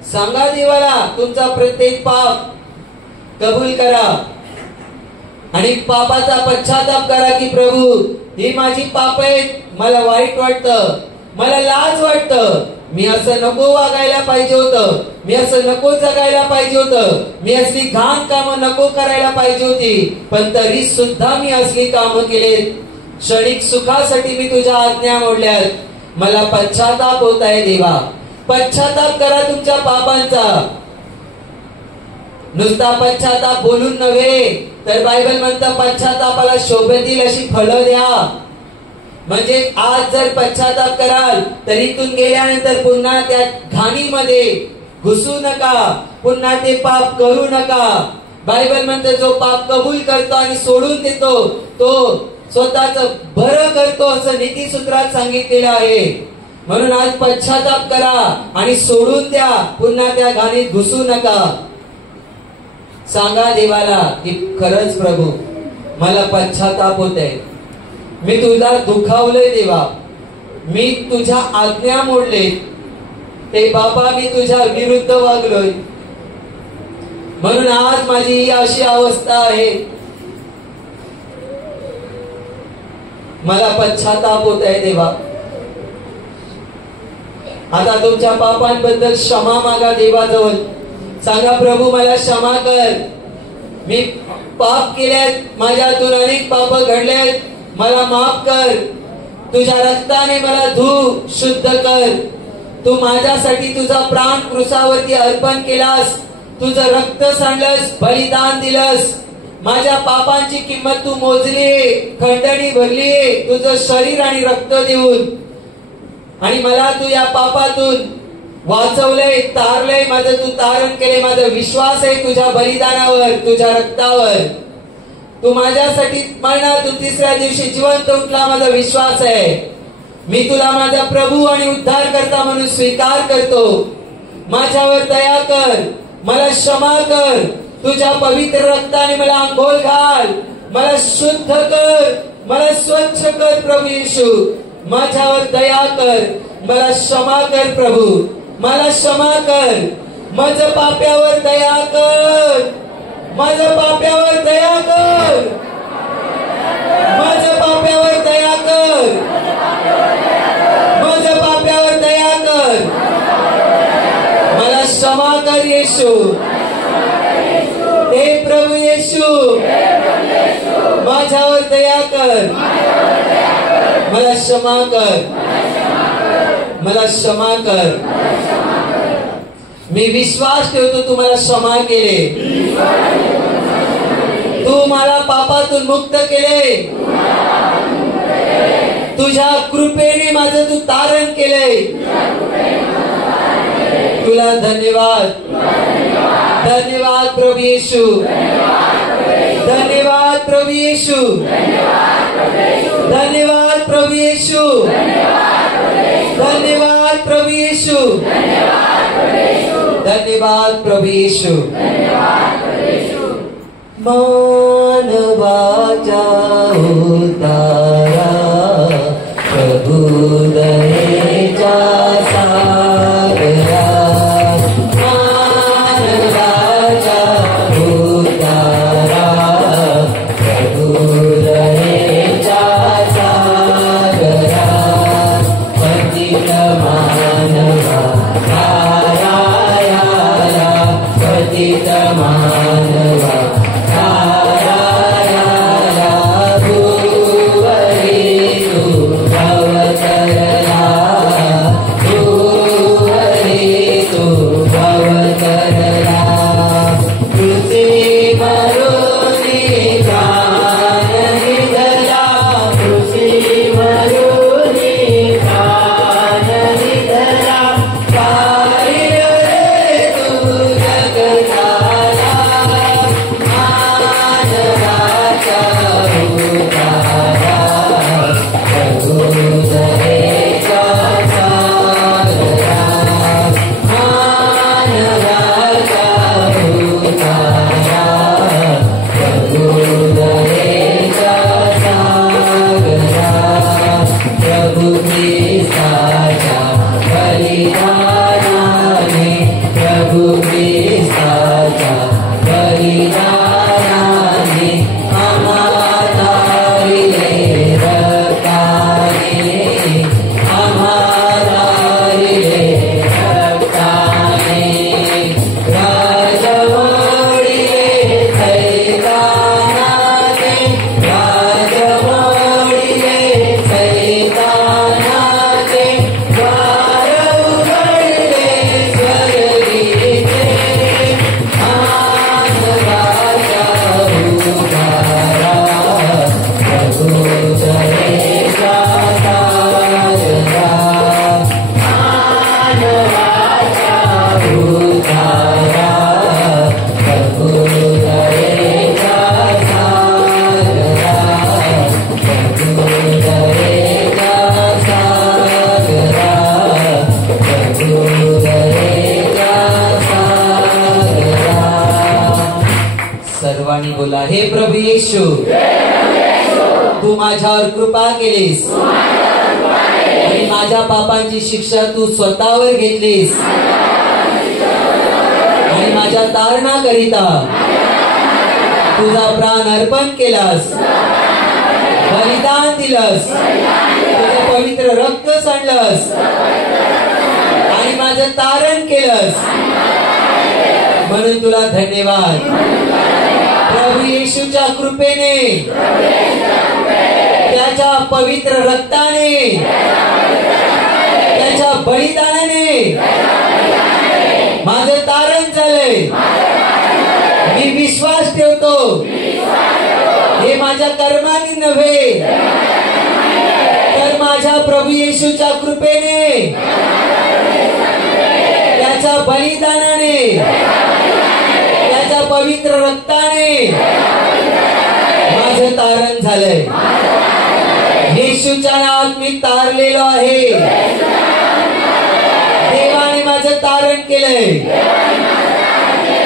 सांगा देवाला तुमचा प्रत्येक पाप कबूल करा आणि पापाचा पश्चाताप करा की प्रभू ही माझी पाप आहेत, मला वाईट वाटतं, मला लाज वाटतं, मी असं नको वागायला पाहिजे होतं, मी असं नको जगायला पाहिजे होतं, मी असली घाण कामं नको करायला पाहिजे होती, पण तरी सुद्धा मी असली कामं केलेत. क्षणिक सुखासाठी मी तुझ्या आज्ञा मोडल्यात, मला पश्चाताप होत आहे देवा. पश्चाताप करा तुमच्या पापांचा. नुसता पश्चाताप बोलून नव्हे, तर बायबल म्हणतं पश्चातापाला शोभेतील अशी फळं द्या. म्हणजे आज जर पश्चाताप कराल तर इथून गेल्यानंतर पुन्हा त्या घाणीमध्ये घुसू नका, पुन्हा ते पाप करू नका. बायबल म्हणतं जो पाप कबूल करतो आणि सोडून देतो तो स्वतःच बरं करतो, असं नीतिसूत्रात सांगितलेलं आहे. म्हणून आज पश्चाताप करा आणि सोडून द्या, पुन्हा त्या घाणीत घुसू नका. सांगा देवाला की खरंच प्रभू मला पश्चाताप होत आहे, मी तुला दुखावलंय देवा, मी तुझ्या आज्ञा मोडले, ते बाबा मी तुझ्या विरुद्ध वागलोय, म्हणून आज माझी ही अशी अवस्था आहे. मला पश्चाताप होत आहे देवा. आता तुमच्या पापांबद्दल क्षमा मागा देवाजवळ. सांगा प्रभू मला क्षमा कर, मी पाप केलेत, माझ्यातून अनेक पाप घडलेत, मला माफ कर. तुझ्या रक्ताने मला धु, शुद्ध कर. तू माझ्यासाठी तुझा प्राण क्रूसावरती अर्पण केलास, तुझं रक्त सांडलंस, बलिदान दिलंस. माझ्या पापांची किंमत तू मोजली, खंडणी भरली तुझं शरीर आणि रक्त देऊन. आणि मला तू या पापातून वाचवलंय, तारलंय, माझं तू तारण केले. माझा विश्वास आहे तुझ्या बलिदानावर, तुझ्या रक्तावर. तू माझ्यासाठी मरणातून तिसऱ्या दिवशी जिवंत उठला, माझा विश्वास आहे. मी तुला माझा प्रभू आणि उद्धारकर्ता म्हणून स्वीकार करतो. माझ्यावर दया कर, मला क्षमा कर. तुझ्या पवित्र रक्ताने मला अंघोळ घाल, मला शुद्ध कर, मला स्वच्छ कर प्रभू येशू. माझ्यावर दया कर, मला क्षमा कर प्रभू, मला क्षमा कर. माझ्या पाप्यावर दया कर, माझ्या पाप्यावर दया कर, माझ्या पाप्यावर दया कर, माझ्या पाप्यावर दया कर. मला क्षमा कर येशू, हे प्रभू येशू, माझ्यावर दया कर, मला क्षमा कर, मला क्षमा कर. मी विश्वास ठेवतो तू मला क्षमा केले, तू मला पापातून मुक्त केले, तुझ्या कृपेने माझं तू तारण केले. तुला धन्यवाद, धन्यवाद प्रभू येशू, धन्यवाद प्रभू येशू, धन्यवाद प्रभू येशू, धन्यवाद प्रभू येशू, धन्यवाद प्रभू येशू. मानवाच्या उतारा प्रभू दयेच्या सागरा, मानवाच्या उतारा प्रभू दयेच्या सागरा. पतित मानवा तारायाला, पतित मानवा तारायाला भुवया आणि बोला, हे प्रभू येशू, तू माझ्यावर कृपा केलीस आणि माझ्या पापांची शिक्षा तू स्वतःवर घेतलीस आणि माझ्या तारणाकरिता तुझा प्राण अर्पण केलास, बलिदान दिलंस, तुझं पवित्र रक्त सांडलंस आणि माझं तारण केलंस, म्हणून तुला धन्यवाद. प्रभू येशूच्या कृपेने, त्याच्या पवित्र रक्ताने, त्याच्या बलिदानाने माझं तारण झालंय. मी विश्वास ठेवतो, हे माझ्या कर्माने नव्हे तर माझ्या प्रभू येशूच्या कृपेने, त्याच्या बलिदानाने, त्याच्या पवित्र रक्ताने माझं तारण झालंय. येशूच्या नावात मी तारलेलो आहे. देवाने माझं तारण केलंय.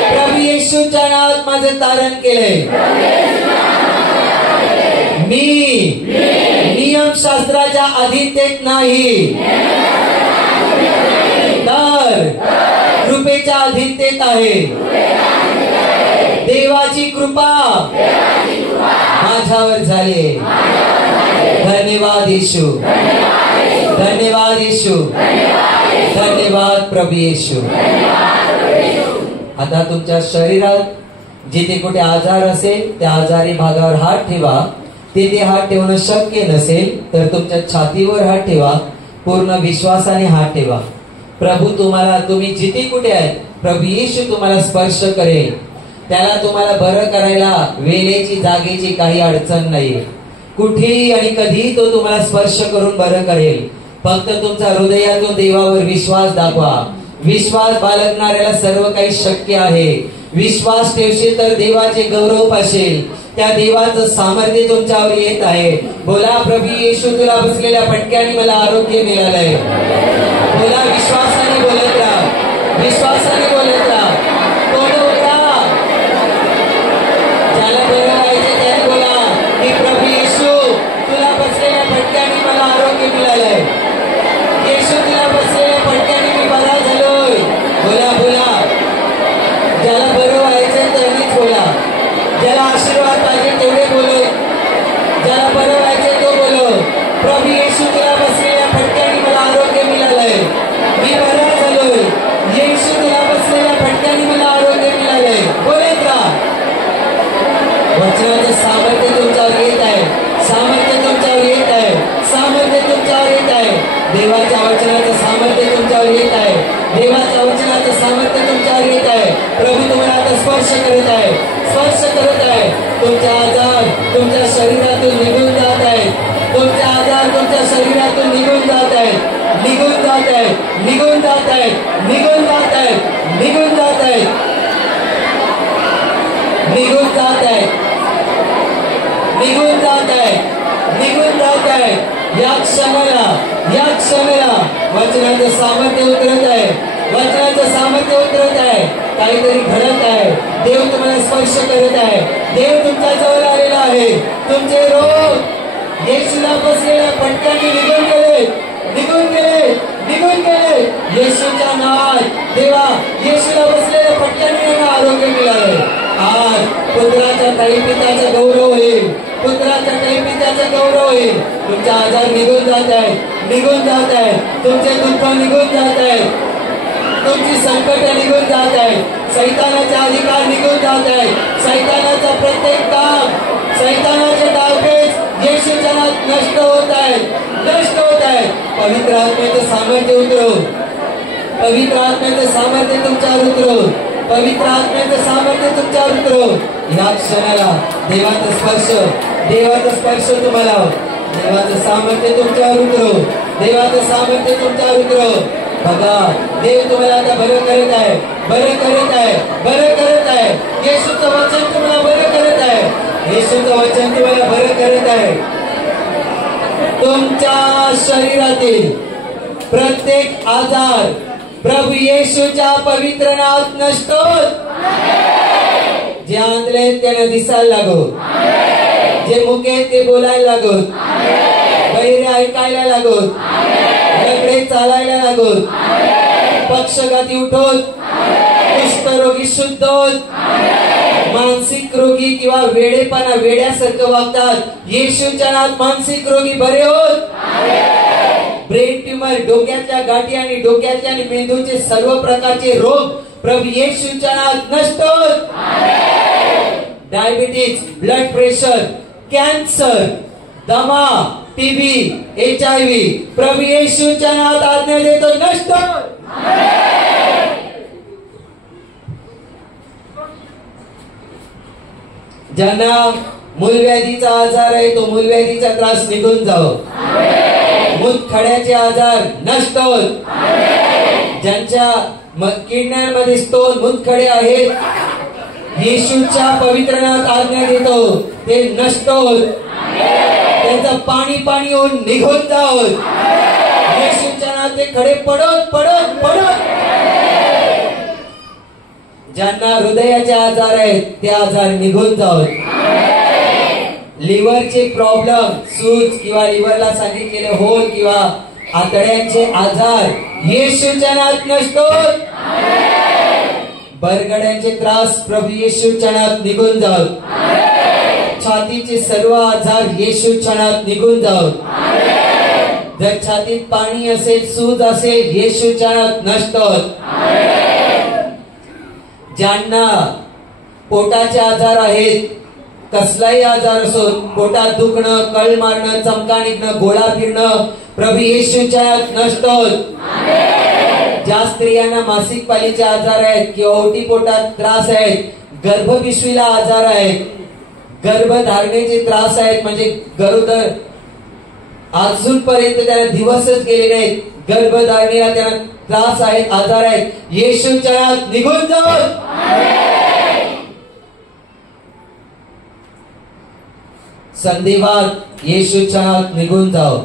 प्रभू येशूच्या नावात माझं तारण केलंय. मी नियमशास्त्राच्या अधीनतेत नाही तर कृपेच्या अधीनतेत आहे. देवाची कृपा माझ्यावर झाली. धन्यवाद येशू, धन्यवाद येशू, धन्यवाद प्रभू येशू. आता तुमच्या शरीरात जिथे कुठे आजार असेल त्या आजारी भागावर हात ठेवा. तेथे हात ठेवणं शक्य नसेल तर तुमच्या छातीवर हात ठेवा. पूर्ण विश्वासाने हात ठेवा. प्रभू तुम्हाला, तुम्ही जिथे कुठे आहेत, प्रभू येशू तुम्हाला स्पर्श करेल. त्याला तुम्हाला बरं करायला वेळेची, जागेची काही अडचण नाही. कुठेही आणि कधीही तो तुम्हाला स्पर्श करून बरं करेल. फक्त तुमचा हृदयातून देवावर विश्वास दाखवा. विश्वास बाळगणाऱ्याला सर्व काही शक्य आहे. विश्वास ठेवशील तर देवाचे गौरव पाशील. त्या देवाचं सामर्थ्य तुमच्यावर येत आहे. बोला, प्रभू येशू, तुला बसलेल्या फटक्याने मला आरोग्य मिळालंय. बोला, विश्वासाने बोलत राहा, विश्वासाने बोलत राहा. तोंड उघडा. ज्याला बरं व्हायचं त्याने बोला की प्रभू येशू, तुला बसलेल्या फटक्याने मला आरोग्य मिळालंय. येशू, तुला बसलेल्या फटक्याने मी बरा झालोय. बोला, बोला. ज्याला बरं व्हायचं त्यांनीच बोला. ज्याला आशीर्वाद पाहिजे तेवढे बोलो. ज्याला बरं व्हायचं तो बोलो. प्रभू येशू, तुला बसलेल्या फटक्याने मला आरोग्य मिळालंय. मी बरा झालोय. येशू, तुला बसलेल्या फटक्याने मला आरोग्य मिळालंय. बोलत राहा. वचनाचं सामर्थ्य तुमच्यावर येत आहे. सामर्थ्य तुमच्यावर येत आहे. सामर्थ्य तुमच्यावर येत आहे. देवाच्या वचनाचं सामर्थ्य तुमच्यावर येत आहे. देवाच्या वचनाचं सामर्थ्य तुमच्यावर येत आहे. प्रभू तुम्हाला आता स्पर्श करत आहे, स्पर्श करत आहे. तुमचे आजार तुमच्या शरीरातून निघून जात आहेत. तुमचे आजार तुमच्या शरीरातून निघून जात आहेत. निघून जात आहेत, निघून जात आहेत, निघून जात आहेत, निघून जात आहेत, निघून जात आहेत, निघून जात आहेत, निघून जात आहेत. या क्षणाला वचनाचं सामर्थ्य उतरत आहे. वचनाचं सामर्थ्य उतरत आहे. काहीतरी घडत आहे. देव तुम्हाला स्पर्श करत आहे. देव तुमच्या जवळ आलेला आहे. तुमचे रोग येशूला बसलेल्या फटक्याने निघून गेले, निघून गेले, निघून गेले. येशूच्या नावात देवा, येशूला बसलेल्या फटक्याने यांना आरोग्य मिळाले. आज पुत्राच्या तळीपिताचा गौरव होईल. पुत्राच्या तळीपिताचा गौरव होईल. तुमचे आजार निघून जात आहेत, निघून जात आहेत. तुमचे दुःख निघून जात आहेत. तुमची संकट निघून जात आहेत. सैतानाचे अधिकार निघून जात आहेत. सैतानाचा प्रत्येक काम, सैतानाचे डावपेच येशूच्या नावात नष्ट होत आहेत, नष्ट होत आहेत. पवित्र आत्म्याचं सामर्थ्य उतरव. पवित्र आत्म्याचं सामर्थ्य तुमच्यावर उतरव. पवित्र आत्म्याचं सामर्थ्य तुमच्यावर उतरव. या क्षणाला देवाचा स्पर्श, देवाचा स्पर्श तुम्हाला, देवाचं सामर्थ्य तुमच्यावर उतरव. देवाचं सामर्थ्य तुमच्यावर उतरव. बघा, देव तुम्हाला आता बरं करत आहे, बरं करत आहे, बरं करत आहे. येशूचं वचन तुम्हाला बरं करत आहे. येशूचं वचन तुम्हाला बरं करत आहे. तुमच्या शरीरातील प्रत्येक आजार प्रभू येशूच्या पवित्र नावात नष्ट होत. जे आंधळे आहेत त्यांना दिसायला लागो, जे मुके आहेत ते बोलायला लागो, बहिरे ऐकायला लागो, लंगडे चालायला लागो, पक्षघाती उठोत, कुष्ठरोगी शुद्ध होत, मानसिक रोगी किंवा वेडेपणा वेड्यासारखं वागतात, येशूच्या नावात मानसिक रोगी बरे होत, ब्रेन ट्यूमर, डोक्याच्या गाठी आणि डोक्याच्या आणि मेंदूचे सर्व प्रकारचे रोग प्रभू येशूच्या नावात नष्ट होत, डायबिटीज, ब्लड प्रेशर, कॅन्सर, दमा, टीबी, HIV प्रभू येशूच्या नावात आज्ञा देतो नष्ट होत. ज्यांना मूलव्याधीचा आजार आहे तो मूलव्याधीचा त्रास निघून जाओ, मूतखड्याचे आजार नष्ट होत, ज्यांच्या किडण्यांमध्ये स्टोन मूतखडे आहेत येशूच्या पवित्र नावात आज्ञा देतो ते नष्ट होत, त्यांचं पाणी पाणी होऊन निघून जावत, येशूच्या नावात ते खडे पडत पडत पडत. ज्यांना हृदयाचे आजार आहेत ते आजार निघून जावत, लिव्हरचे प्रॉब्लेम, सूज किंवा लिव्हरला सांगितलेले होल किंवा आतड्यांचे आजार येशूच्या नावात नष्ट होत, बरगड्यांचे त्रास प्रभू येशूच्या नावात निघून जावत, छातीचे सर्व आजार येशूच्या नावात निघून जावत, जर छातीत पाणी असेल, सूज असेल, येशूच्या नावात नष्ट होत. ज्यांना पोटाचे आजार आहेत, कसलाही आजार असो, पोटात दुखणं, कळ मारणं, चमका निघणं, गोळा फिरणं प्रभू येशूच्या नावात नष्ट होत. ज्या स्त्रियांना मासिक पाळीचे आजार आहेत किंवा ओटी पोटात त्रास आहेत, गर्भपिशवीला आजार आहेत, गर्भधारणेचे त्रास आहेत, म्हणजे गरोदर अजूनपर्यंत त्यांना दिवसच गेले नाहीत, गर्भधारणेला त्यांना त्रास आहेत, आजार आहेत, येशूच्या नावात निघून जावं. संधिवात येशूच्या नावात निघून जावं.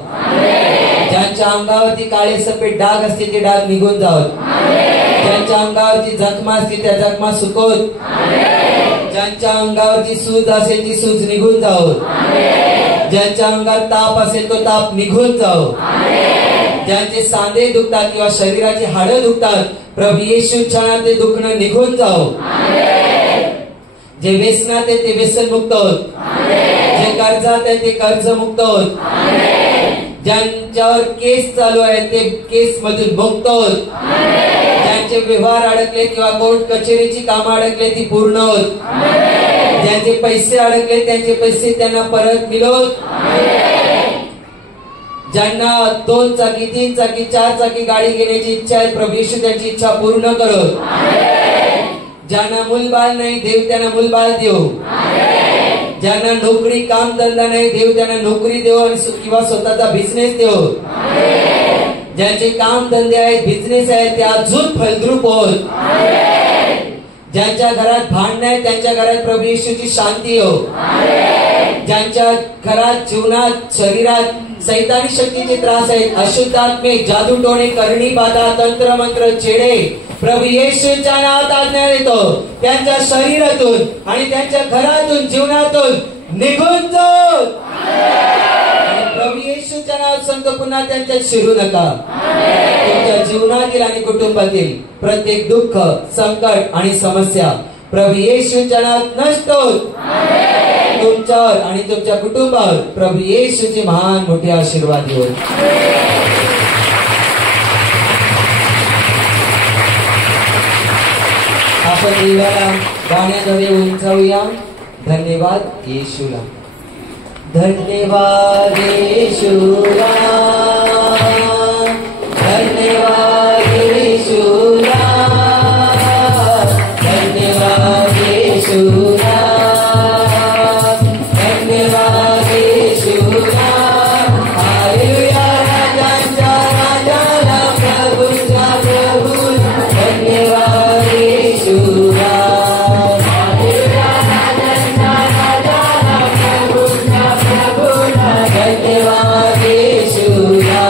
ज्यांच्या अंगावरती काळे सफेद डाग असते ते डाग निघून जावत, ज्यांच्या अंगावरची जखमा असते त्या जखमा सुकवत, ज्यांच्या अंगावरची सूज असेल ती सूज निघून जावं, ज्यांच्या अंगात ताप असेल तो ताप निघून जावं, ज्यांचे सांधे दुखतात किंवा शरीराची हाडं दुखतात प्रभू येशूच्या नावात ते दुखणं निघून जावं. जे व्यसनात आहे ते व्यसन मुक्त होत, जे कर्जात आहे ते कर्ज मुक्त होत, ज्यांच्यावर केस चालू आहे ते केस मधून मुक्त होत, ज्यांचे व्यवहार अडकले किंवा कोर्ट कचेरीची कामं अडकले ती पूर्ण होत, ज्यांचे पैसे अडकले त्यांचे पैसे त्यांना परत मिळवत, ज्यांना 2 चाकी 3 चाकी 4 चाकी गाडी घेण्याची इच्छा आहे प्रभू येशू त्यांची इच्छा पूर्ण करत, ज्यांना मूलबाळ नाही देव त्यांना मूलबाळ देव, ज्यांना नोकरी काम धंदा नाही देव त्यांना नोकरी देव किंवा स्वतःचा बिझनेस देव, ज्यांचे काम धंदे आहेत बिझनेस आहेत ते अजून फलद्रूप होत, ज्यांच्या घरात भांडण आहे त्यांच्या घरात प्रभू येशूची शांती हो, ज्यांच्या घरात जीवनात शरीरात सैतानी शक्तीचे त्रास आहेत, अशुद्ध आत्मे, जादू टोणे, करणी बाधा, तंत्र मंत्र, चेडे प्रभू येशूच्या नावात आज्ञा देतो त्यांच्या शरीरातून आणि त्यांच्या घरातून जीवनातून निघून जाओ. प्रभू येशूच्या नावात संत पुन्हा त्यांच्यात शिरू नका. तुमच्या जीवनातील आणि कुटुंबातील प्रत्येक दुःख, संकट आणि समस्या प्रभू येशूच्या नावात नष्ट होत. तुमच्यावर आणि तुमच्या कुटुंबावर प्रभू येशूचे महान मोठे आशीर्वाद येऊ. आपण देवाला गाण्याद्वारे उंचावूया. धन्यवाद येशूला, धन्यवाद येशूला, धन्यवाद येशूला, धन्यवाद येशूला, धन्यवाद येशूला. हालेलुया. राजांच्या राजाला, प्रभूंच्या प्रभूला, धन्यवाद येशूला. धन्यवाद येशूला.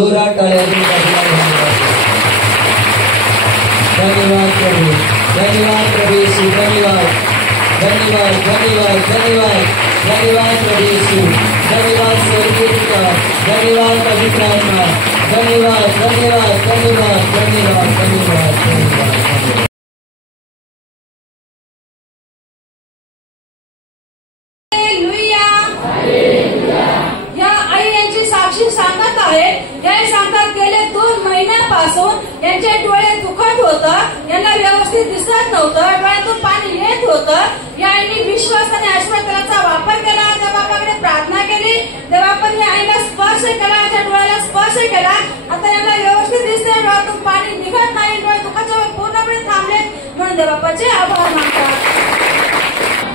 जोरात टाळ्यांनी धन्यवाद प्रभू, धन्यवाद प्रभू यीशु, धन्यवाद धन्यवाद धन्यवाद धन्यवाद धन्यवाद प्रभु यीशु, धन्यवाद स्वर्गीय पिता, धन्यवाद पवित्र आत्मा, धन्यवाद धन्यवाद धन्यवाद धन्यवाद धन्यवाद धन्यवाद। सांगत आहे, हे सांगतात गेले 2 महिन्यापासून यांचे डोळे दुखत होतं, यांना व्यवस्थित दिसत नव्हतं, डोळ्यातून पाणी येत होतं। यांनी विश्वास आणि आशीर्वादाचा वापर केला, देवाकडे प्रार्थना केली, देवाने आईला स्पर्श केला, त्या डोळ्याला स्पर्श केला, आता यांना व्यवस्थित दिसते, डोळ्यातून पाणी निघत नाही, डोळे दुखाचे पूर्णपणे थांबले, म्हणून देवाचे आभार मानतात।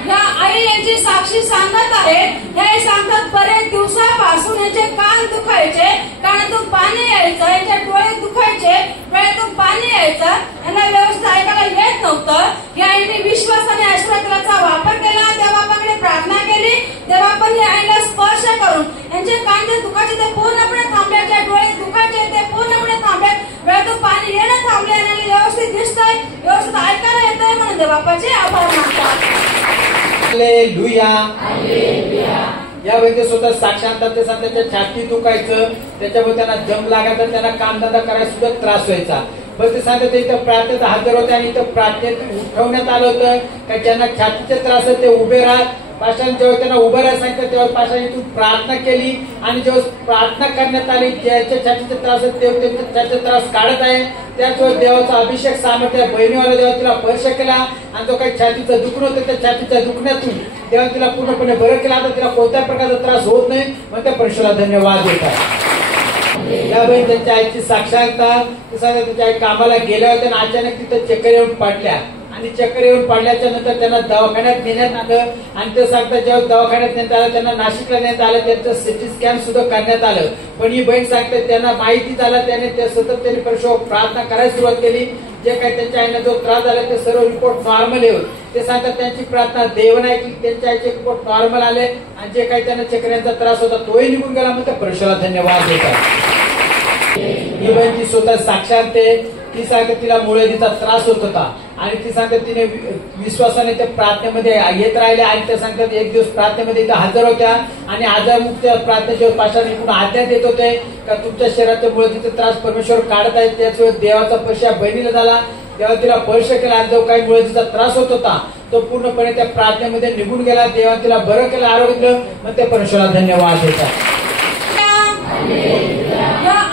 या आई यांची साक्षी सांगत आहे, हे सांगतात बरेच दिवसापासून यांचे कान दुखायचे, कानातून पाणी यायचं, यांचे डोळे दुखायचे, डोळ्यातून पाणी यायचं, यांना व्यवस्थित ऐकायला येत नव्हतं। या आईने विश्वास आणि आशीर्वादाचा वापर केला, देवाकडे प्रार्थना केली, देवाने आईला स्पर्श करून यांचे कान जे दुखायचे ते पूर्णपणे थांबले, जे डोळे दुखायचे ते पूर्णपणे थांबले, डोळ्यातून पाणी येणं थांबले, आणि व्यवस्थित दिसतंय, व्यवस्थित ऐकायला येतंय, म्हणून देवाचे आभार मानतात। हालेलुया, या व्यक्ती स्वतः साक्षांतात ते त्याच्या छाती दुखायचं, त्याच्यामुळे त्यांना जम लागायचा, त्यांना कामधंदा करायला सुद्धा त्रास व्हायचा। पण ते सांगतात ते इथं प्रार्थनेत हजर होते आणि इथं प्रार्थनेत उठवण्यात आलं होतं का ज्यांना छातीचे त्रास आहेत ते उभे राहत। पाशाने जेव्हा त्यांना उभं राहायला सांगितलं तेव्हा पाशाने इथून प्रार्थना केली, आणि जेव्हा प्रार्थना करण्यात आली ज्याच्या छातीचे त्रास आहेत ते त्यांचे छातीचे त्रास काढत आहे, त्याच वेळेस देवाचा अभिषेक सामर्थ्य बहिणीवाला देवा तिला स्पर्श केला, आणि जो काही छातीचं दुखणं होतं त्या छातीच्या दुखण्यातून तेव्हा तिला पूर्णपणे बरं केला, आता तिला कोणत्या प्रकारचा त्रास होत नाही, मग त्या परमेश्वराला धन्यवाद देतात। या बहीण त्यांच्या आईची साक्षात्ता, त्यांच्या आई कामाला गेल्या होत्या आणि अचानक तिथं चक्कर येऊन पडल्या, आणि चक्कर येऊन पडल्याच्या नंतर त्यांना दवाखान्यात नेण्यात आलं, आणि ते सांगतात जेव्हा दवाखान्यात नेण्यात आलं त्यांना नाशिकला नेण्यात आलं, त्यांचं सिटी स्कॅन सुद्धा करण्यात आलं। पण ही बहीण सांगते त्यांना माहिती झाला, त्याने सतत त्यांनी परमेश्वरावर प्रार्थना करायला सुरुवात केली, जे काही त्यांच्या आईला जो त्रास झाला ते सर्व रिपोर्ट नॉर्मल येऊन ते सांगतात त्यांची प्रार्थना देवाने ऐकली, त्यांच्या आईचे रिपोर्ट नॉर्मल आले, आणि जे काही त्यांना चक्रांचा त्रास होता तोही निघून गेला, मग त्या परमेश्वराला धन्यवाद देतात। ही बहीण ती स्वतः साक्षात ती सांगते तिला मुळव्याधीचा त्रास होत होता, आणि ती सांगते तिने विश्वासाने त्या प्रार्थनेमध्ये येत राहिले, आणि त्या सांगतात एक दिवस प्रार्थनेमध्ये इथं हजर होत्या, आणि आजारमुक्त प्रार्थनेच्या पाशाने इकडून आज्ञा देत होते का तुमच्या शरीराच्या मुळव्याधीचा त्रास परमेश्वर काढत आहे। त्याच वेळेस देवाचा स्पर्श बहिणीला झाला, तेव्हा तिला स्पर्श केला, आणि जो काही मुळव्याधीचा त्रास होत होता तो पूर्णपणे त्या प्रार्थनेमध्ये निघून गेला, देवाने तिला बरं केलं, आरोग्य दिलं, मग त्या परमेश्वराला धन्यवाद देतात।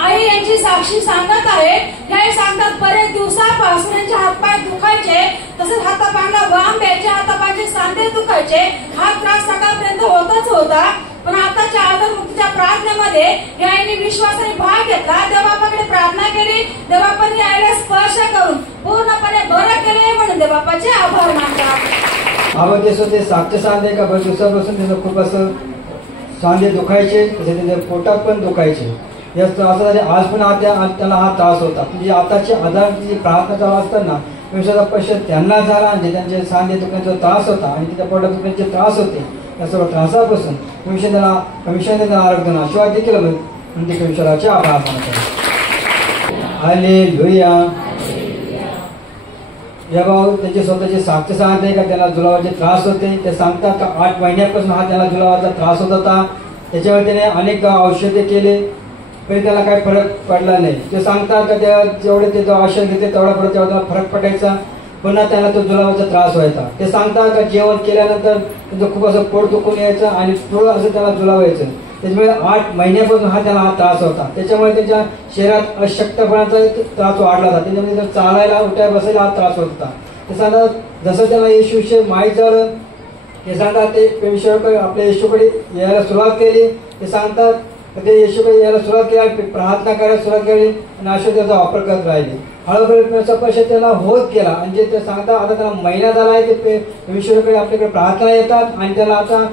आई यांची साक्षी सांगत आहे, हे सांगतात बरेच दिवसापासून यांचे हातपाय दुखायचे, तसेच हातापायांना वाम यायचे, हातापायांचे सांधे दुखायचे, हा त्रास सकाळपर्यंत होताच होता। पण आताच्या आजारमुक्तीच्या प्रार्थनेमध्ये या आईने विश्वासाने भाग घेतला, देवाकडे प्रार्थना केली, देवाने आईला स्पर्श करून पूर्णपणे बरं केले, म्हणून देवाचे आभार मानतात। आवाज ते साक्ष सांधे का बरेच दिवसापासून त्याचं खूप असं सांधे दुखायचे, तसे त्याच्या पोटात पण दुखायचे, या त्रासासाठी आज पण त्याला हा त्रास होता। म्हणजे आताची आजाराची प्रार्थना चालू असताना विश्वाचा स्पर्श त्यांना झाला, आणि त्यांचे सांधे दुखण्याचा त्रास होता आणि त्याच्या पोटात दुखण्याचे त्रास होते, या सर्व त्रासापासून कमिशन त्यांना आरोग्य आशीर्वाद देखील, म्हणजे कमिशनराचे आभार मानतात। हालेलुया। या भाऊ त्यांचे स्वतःचे साक्ष सांगते का त्याला जुलाबाचे त्रास होते, ते सांगतात का 8 महिन्यापासून हा त्याला जुलाबाचा त्रास होत होता, त्याच्यावर त्याने अनेक औषधे केले, पण त्याला काही फरक पडला नाही। ते सांगतात का त्या जेवढे ते औषध घेते तेवढा परत तेव्हा त्याला फरक पडायचा, पुन्हा त्याला तो जुलाबाचा त्रास व्हायचा। ते सांगतात का जेवण केल्यानंतर त्यांचं खूप असं पोट दुखून यायचं, आणि थोडं असं त्याला जुलाब यायचं, त्याच्यामुळे 8 महिन्यापासून त्याला हा त्रास होता, त्याच्यामुळे त्याच्या शरीरात अशक्तपणाचा त्रास वाढला होता, त्याच्यामुळे चालायला उठायला बसायला हा त्रास होत होता। ते सांगतात जसं त्याला येशूविषयी माहीत झालं, ते सांगतात ते परमेश्वराकडे आपल्या येशूकडे यायला सुरुवात केली, ते सांगतात ते येशूकडे यायला सुरुवात केली, प्रार्थना करायला सुरुवात केली, आणि आशीर्वादाचा वापर करत राहिले। हळूहळू स्पर्श त्याला होत गेला, म्हणजे ते सांगतात आता त्याला महिना झाला आहे, ते परमेश्वराकडे आपल्याकडे प्रार्थना येतात, आणि त्याला आता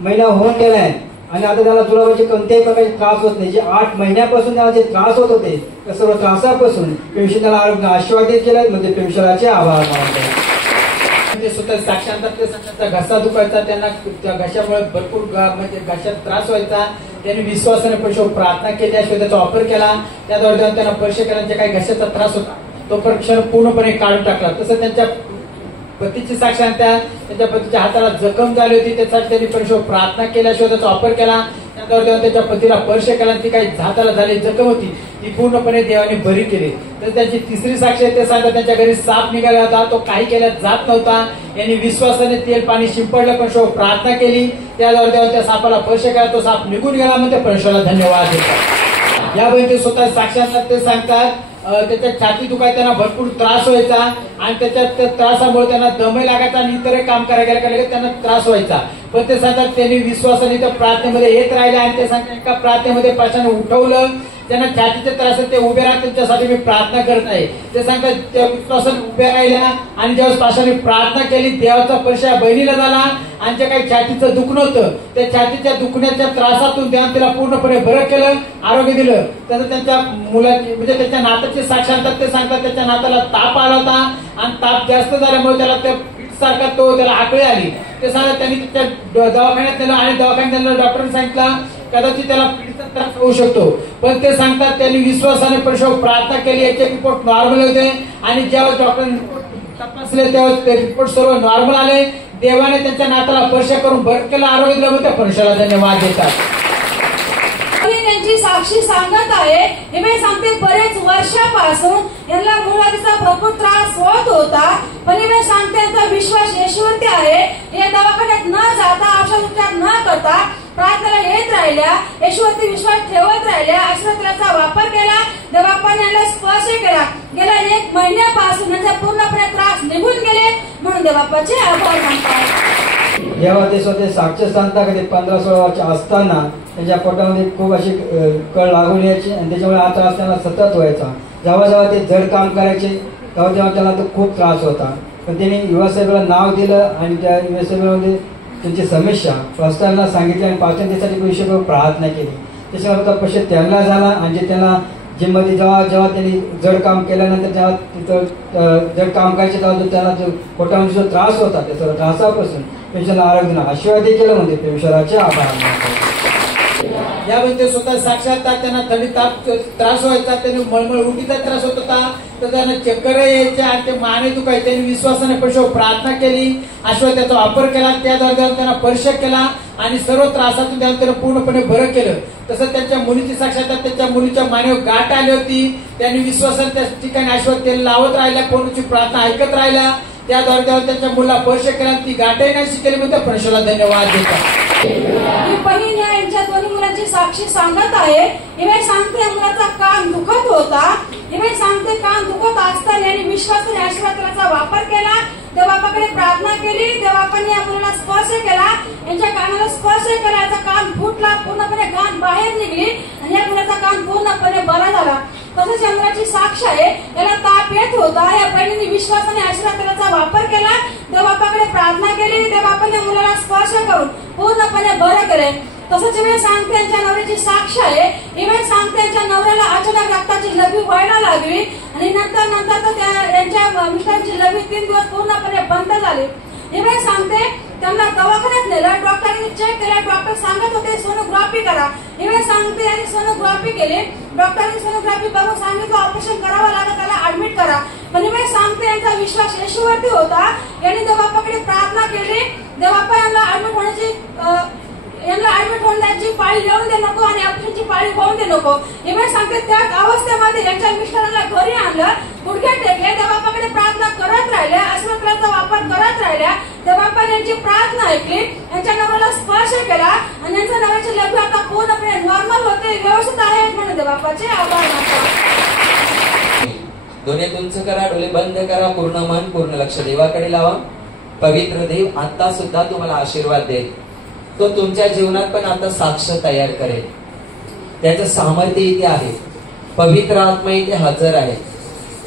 महिना होऊन गेला आहे, आणि आता त्याला जुलाबाचे कोणत्याही प्रकारचे त्रास होत नाही। जे 8 महिन्यापासून त्याला जे त्रास होत होते त्या सर्व त्रासापासून परमेश्वर त्याला आरोग्य आशीर्वादित केलं, म्हणजे परमेश्वराचे आभार मानतो। म्हणजे स्वतः साक्षांतात ते सांगतात घसा दुखायचा, त्यांना त्या घशामुळे भरपूर म्हणजे घशात त्रास व्हायचा. त्यांनी विश्वासाने परमेश्वर प्रार्थना केली, त्याचा वापर केला, त्याद्वारे त्यांना स्पर्श केल्यानंतर काही घशाचा त्रास होता तो परमेश्वर पूर्णपणे काढून टाकला. तसं त्यांच्या पतीची साक्षात त्यांच्या पतीच्या हाताला जखम झाली होती, त्यासाठी त्यांनी परमेश्वर प्रार्थना केल्याशिवाय त्याचा वापर केला. त्याद्वारे त्याच्या पतीला स्पर्श केला, ती काही हाताला झाली जखम होती ती पूर्णपणे देवाने बरी केली. तर त्यांची तिसरी साक्ष ते सांगतात त्यांच्या घरी साप निघाला होता, तो काही केल्या जात नव्हता. यांनी विश्वासाने तेल पाणी शिंपडलं, परमेश्वर प्रार्थना केली, त्याद्वारे त्या सापाला स्पर्श केला, तो साप निघून गेला. म्हणते परमेश्वराला धन्यवाद देतात. यावेळी ते स्वतः साक्षात ते सांगतात त्याच्या छाती दुखाय, त्यांना भरपूर त्रास व्हायचा आणि त्याच्या त्रासामुळे त्यांना दमे लागायचा आणि इतर काम करायला गेलं त्यांना त्रास व्हायचा. पण ते सांगतात त्यांनी विश्वासाने त्या प्रार्थनेमध्ये येत राहिले आणि ते सांगतात एका प्रार्थनेमध्ये पाशाने उठवलं, त्यांना छातीचे त्रास ते उभे राहत, त्यांच्यासाठी मी प्रार्थना करत आहे. ते सांगतात त्या विश्वासाने उभ्या राहिल्या आणि ज्यावेळेस पाशाने प्रार्थना केली, देवाचा स्पर्श या बहिणीला झाला आणि जे काही छातीचं दुखणं होतं त्या छातीच्या दुखण्याच्या त्रासातून देवाने तिला पूर्णपणे बरं केलं, आरोग्य दिलं. तसं त्यांच्या मुलाची म्हणजे त्याच्या नाताची साक्षात ते सांगतात त्याच्या नाताला ताप आला होता आणि ताप जास्त झाल्यामुळे त्याला त्या सारखा तो त्याला आकळी आली. ते सांगतात त्यांनी त्या दवाखान्यात नेलं आणि दवाखान्यात डॉक्टरांनी सांगितलं कदाचित त्याला पीडितचा त्रास होऊ शकतो. पण ते सांगतात त्यांनी विश्वासाने परमेश्वर प्रार्थना केली, याचे रिपोर्ट नॉर्मल होते आणि ज्यावेळेस डॉक्टरांनी तपासले त्यावेळेस ते रिपोर्ट सर्व नॉर्मल आले. देवाने त्यांच्या नाताला स्पर्श करून बरं केलं, आरोग्य दिलं. त्या परमेश्वराला धन्यवाद देतात. त्यांची साक्षी सांगत आहे, हे मी सांगते बरेच वर्षापासून यांना मुळाचा भरपूर त्रास होत होता, पण मी सांगते यांचा विश्वास येशूवरती आहे. या दवाखान्यात न जाता औषधोपचार न करता प्रार्थनेला येत राहिल्या, येशूवरती विश्वास ठेवत राहिल्या, आशीर्वादाचा वापर केला, देवापाने यांना स्पर्श केला. गेल्या 1 महिन्यापासून यांचा पूर्णपणे त्रास निघून गेले, म्हणून देवापाचे आभार मानतात. जेव्हा ते स्वतः साक्ष सांगता कधी 15-16 वर्ष असताना त्यांच्या पोटामध्ये खूप अशी कळ लागून यायची आणि त्याच्यामुळे हा त्रास त्यांना सतत व्हायचा. जेव्हा जेव्हा ते जड काम करायचे तेव्हा तेव्हा त्याला तो खूप त्रास होता. पण त्यांनी युवासाहेबाला नाव दिलं आणि त्या युवासाहेबामध्ये त्यांची समस्या पास्टरला सांगितली आणि पाचनतेसाठी विषय प्रार्थना केली. त्याच्यावर पैसे त्यांना झाला आणि जे त्यांना जिममध्ये जेव्हा जेव्हा त्यांनी जड काम केल्यानंतर जेव्हा तिथं जड काम करायचे तेव्हा त्यांना जो पोटामध्ये जो त्रास होता त्या सर्व त्रासापासून पेशंटला आरोग्य आशीर्वाद केलं. म्हणजे पेशंटचे आभार. यामध्ये स्वतः साक्षात त्यांना थंडी ताप त्रास व्हायचा, त्यांनी मळमळ उलटीचा त्रास होत होता, तर त्यांना चक्कर यायचे आणि ते माने दुखायचे. त्यांनी विश्वासाने परमेश्वर प्रार्थना केली, आशीर्वाद त्याचा वापर केला, त्याद्वारे त्यांना स्पर्श केला आणि सर्व त्रासातून त्यांना पूर्णपणे बरं केलं. तसं त्यांच्या मुलीची साक्षात त्यांच्या मुलीच्या मानेवर गाठ आली होती, त्यांनी विश्वासाने त्या ठिकाणी आशीर्वाद तेल लावत राहिल्या, कोणाची प्रार्थना ऐकत राहिल्या, त्याद्वारे त्यांच्या मुलाला स्पर्श केला, ती गाठही नाही शिकली. म्हणून त्या परमेश्वराला धन्यवाद देतात. ही बहीण यांच्या दोन्ही मुलांची साक्षी सांगत आहे. इवे सांगते मुलाचा कान दुखत होता, इवे सांगते कान दुखत असताना यांनी विश्वासाने आशीर्वादाचा वापर केला, देवाकडे प्रार्थना केली, देवाने या मुलाला स्पर्श केला, यांच्या कानाला स्पर्श केला, याचा कान फुटला, पूर्णपणे कान बाहेर निघली आणि या मुलाचा कान पूर्णपणे बरा झाला. तसंच चंद्राची साक्ष आहे, त्याला ताप येत होता, या बहिणीने विश्वासाने आशीर्वादाचा वापर केला, देवाकडे प्रार्थना केली, देवाने मुलाला स्पर्श करून पूर्णपणे बरं केले. तसंच इवे सांगते यांच्या नवऱ्याची साक्ष आहे, इवे सांगते यांच्या नवऱ्याला अचानक रक्ताची लघवी व्हायला लागली आणि नंतर तर यांच्या मिस्टरांची लघवी 3 दिवस पूर्णपणे बंद झाली. इवे सांगते त्यांना दवाखान्यात नेलं, डॉक्टरांनी चेक केलं, डॉक्टर सांगत होते सोनोग्राफी करा. इवे सांगते यांनी सोनोग्राफी केली, डॉक्टरांनी सोनोग्राफी करून सांगितलं ऑपरेशन करावं लागत, त्याला ऍडमिट करा. पण इवे सांगते यांचा विश्वास येशूवरती होता, यांनी देवाकडे प्रार्थना केली, देवापा यांना ऍडमिट होण्याची पाळी येऊन दे नको आणि ऑपरेशनची पाळी होऊन दे नको. इवे सांगते त्या अवस्थेमध्ये यांच्या मिस्टरांना घरी आणलं, गुडघे टेकले, देवाकडे प्रार्थना करत राहिल्या, आशीर्वादाचा वापर करत राहिल्या, देवाने यांची प्रार्थना ऐकली, यांच्या नवऱ्याला स्पर्श केला आणि यांच्या नवऱ्याची लघवी आता पूर्णपणे नॉर्मल होते, व्यवस्थित आहे. म्हणून देवाचे आभार मानतो. दोन्ही तुमचं करा, डोळे बंद करा, पूर्ण मन पूर्ण लक्ष देवाकडे लावा. पवित्र देव आता सुद्धा तुम्हाला आशीर्वाद देईल, तो तुमच्या जीवनात पण आता साक्ष तयार करेल. त्याचं सामर्थ्य इथे आहे, पवित्र आत्मा इथे हजर आहे,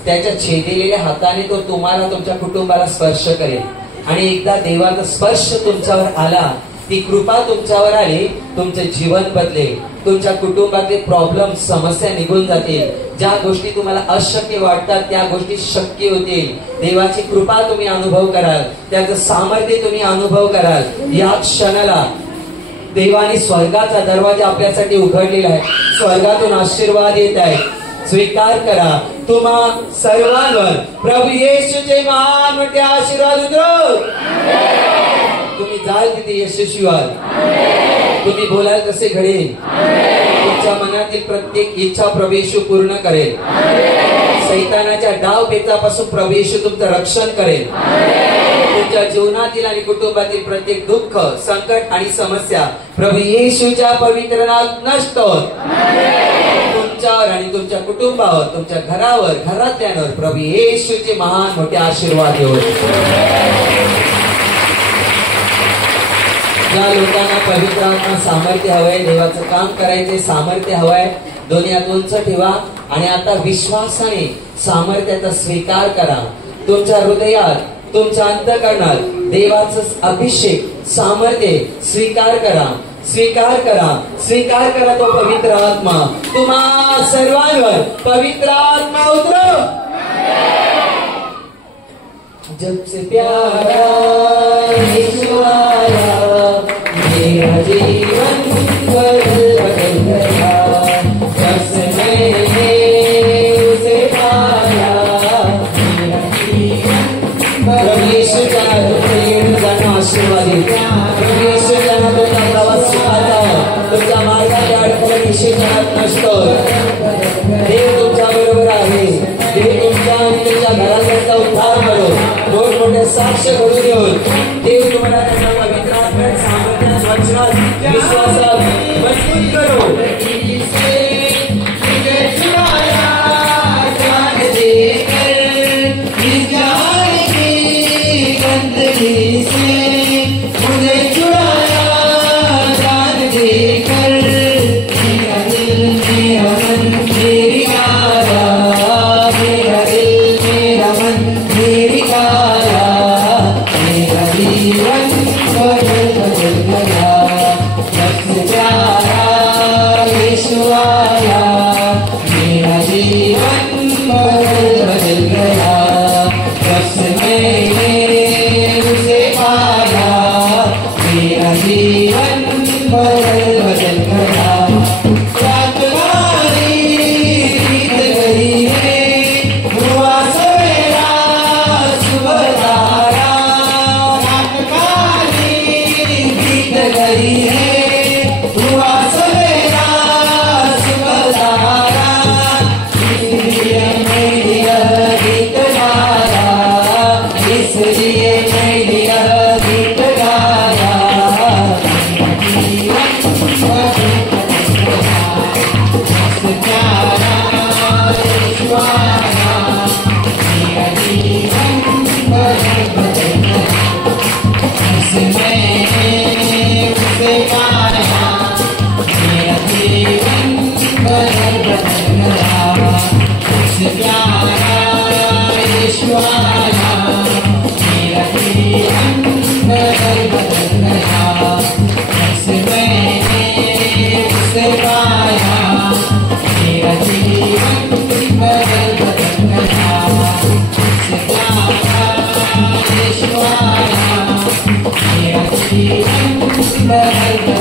त्याच्या छेदलेल्या हाताने तो तुम्हाला तुमच्या कुटुंबाला स्पर्श करेल आणि एकदा देवाचा स्पर्श तुमच्यावर आला ती कृपा तुमच्यावर आली, तुमचे जीवन बदलेल, तुमच्या कुटुंबातले प्रॉब्लेम समस्या निघून जातील, ज्या गोष्टी तुम्हाला अशक्य वाटतात त्या गोष्टी शक्य होतील, देवाची कृपा तुम्ही अनुभव कराल, त्याचं सामर्थ्य तुम्ही अनुभव कराल। या क्षणाला देवाने स्वर्गाचा दरवाजा आपल्यासाठी उघडलेला आहे, स्वर्गातून आशीर्वाद येत आहे, स्वीकार करा। तुम्हा सर्वांवर प्रभू येशूचे महान मोठे आशीर्वाद उतरो। तुम्ही जाल तिथे यशस्वी व्हाल, तुम्ही बोलाल तसे घडेल, तुमच्या मनातील प्रत्येक इच्छा प्रभू येशू पूर्ण करेल, शैतानाच्या डाव पेचापासून प्रभू येशू तुमचं रक्षण करेल, तुमच्या जीवनातील आणि कुटुंबातील प्रत्येक दुःख, संकट आणि समस्या प्रभू येशूच्या पवित्र नामात नष्ट होत, तुमच्यावर आणि तुमच्या कुटुंबावर, तुमच्या घरावर, घरातल्यांवर प्रभू येशूचे महान मोठे आशीर्वाद येऊ। ज्या लोकांना पवित्र आत्मा सामर्थ्य हवंय, देवाचं काम करायचे सामर्थ्य हवंय, दोन्ही हात उंच ठेवा आणि आता विश्वासाने सामर्थ्याचा स्वीकार करा। तुमच्या हृदयात, तुमच्या अंतःकरणात देवाचं अभिषेक, सामर्थ्य स्वीकार करा, स्वीकार करा, स्वीकार करा तो पवित्र आत्मा। तुम्हा सर्वांवर पवित्र आत्मा उतरो। जब से प्यारा यीशु आया, मेरा जीवन बदल गया, जब से मैंने उसे पाया, मेरा जीवन प्रभु यीशु जाना आशीर्वाद, प्रभु यीशु जाना तुमचा प्रवास सुखाचा, तुमच्या मार्गाच्या अडथळे यीशु जानात नसतो। देव तुमच्या बरोबर आहे, देव तुमच्या आणि तुमच्या घराचा उद्धार करो, मोठमोठे साक्ष घडून देऊन देव तुम्हाला त्याच्या पवित्र आत्म्यात, सामर्थ्यात, वचनात, विश्वासात मजबूत करो। Bye.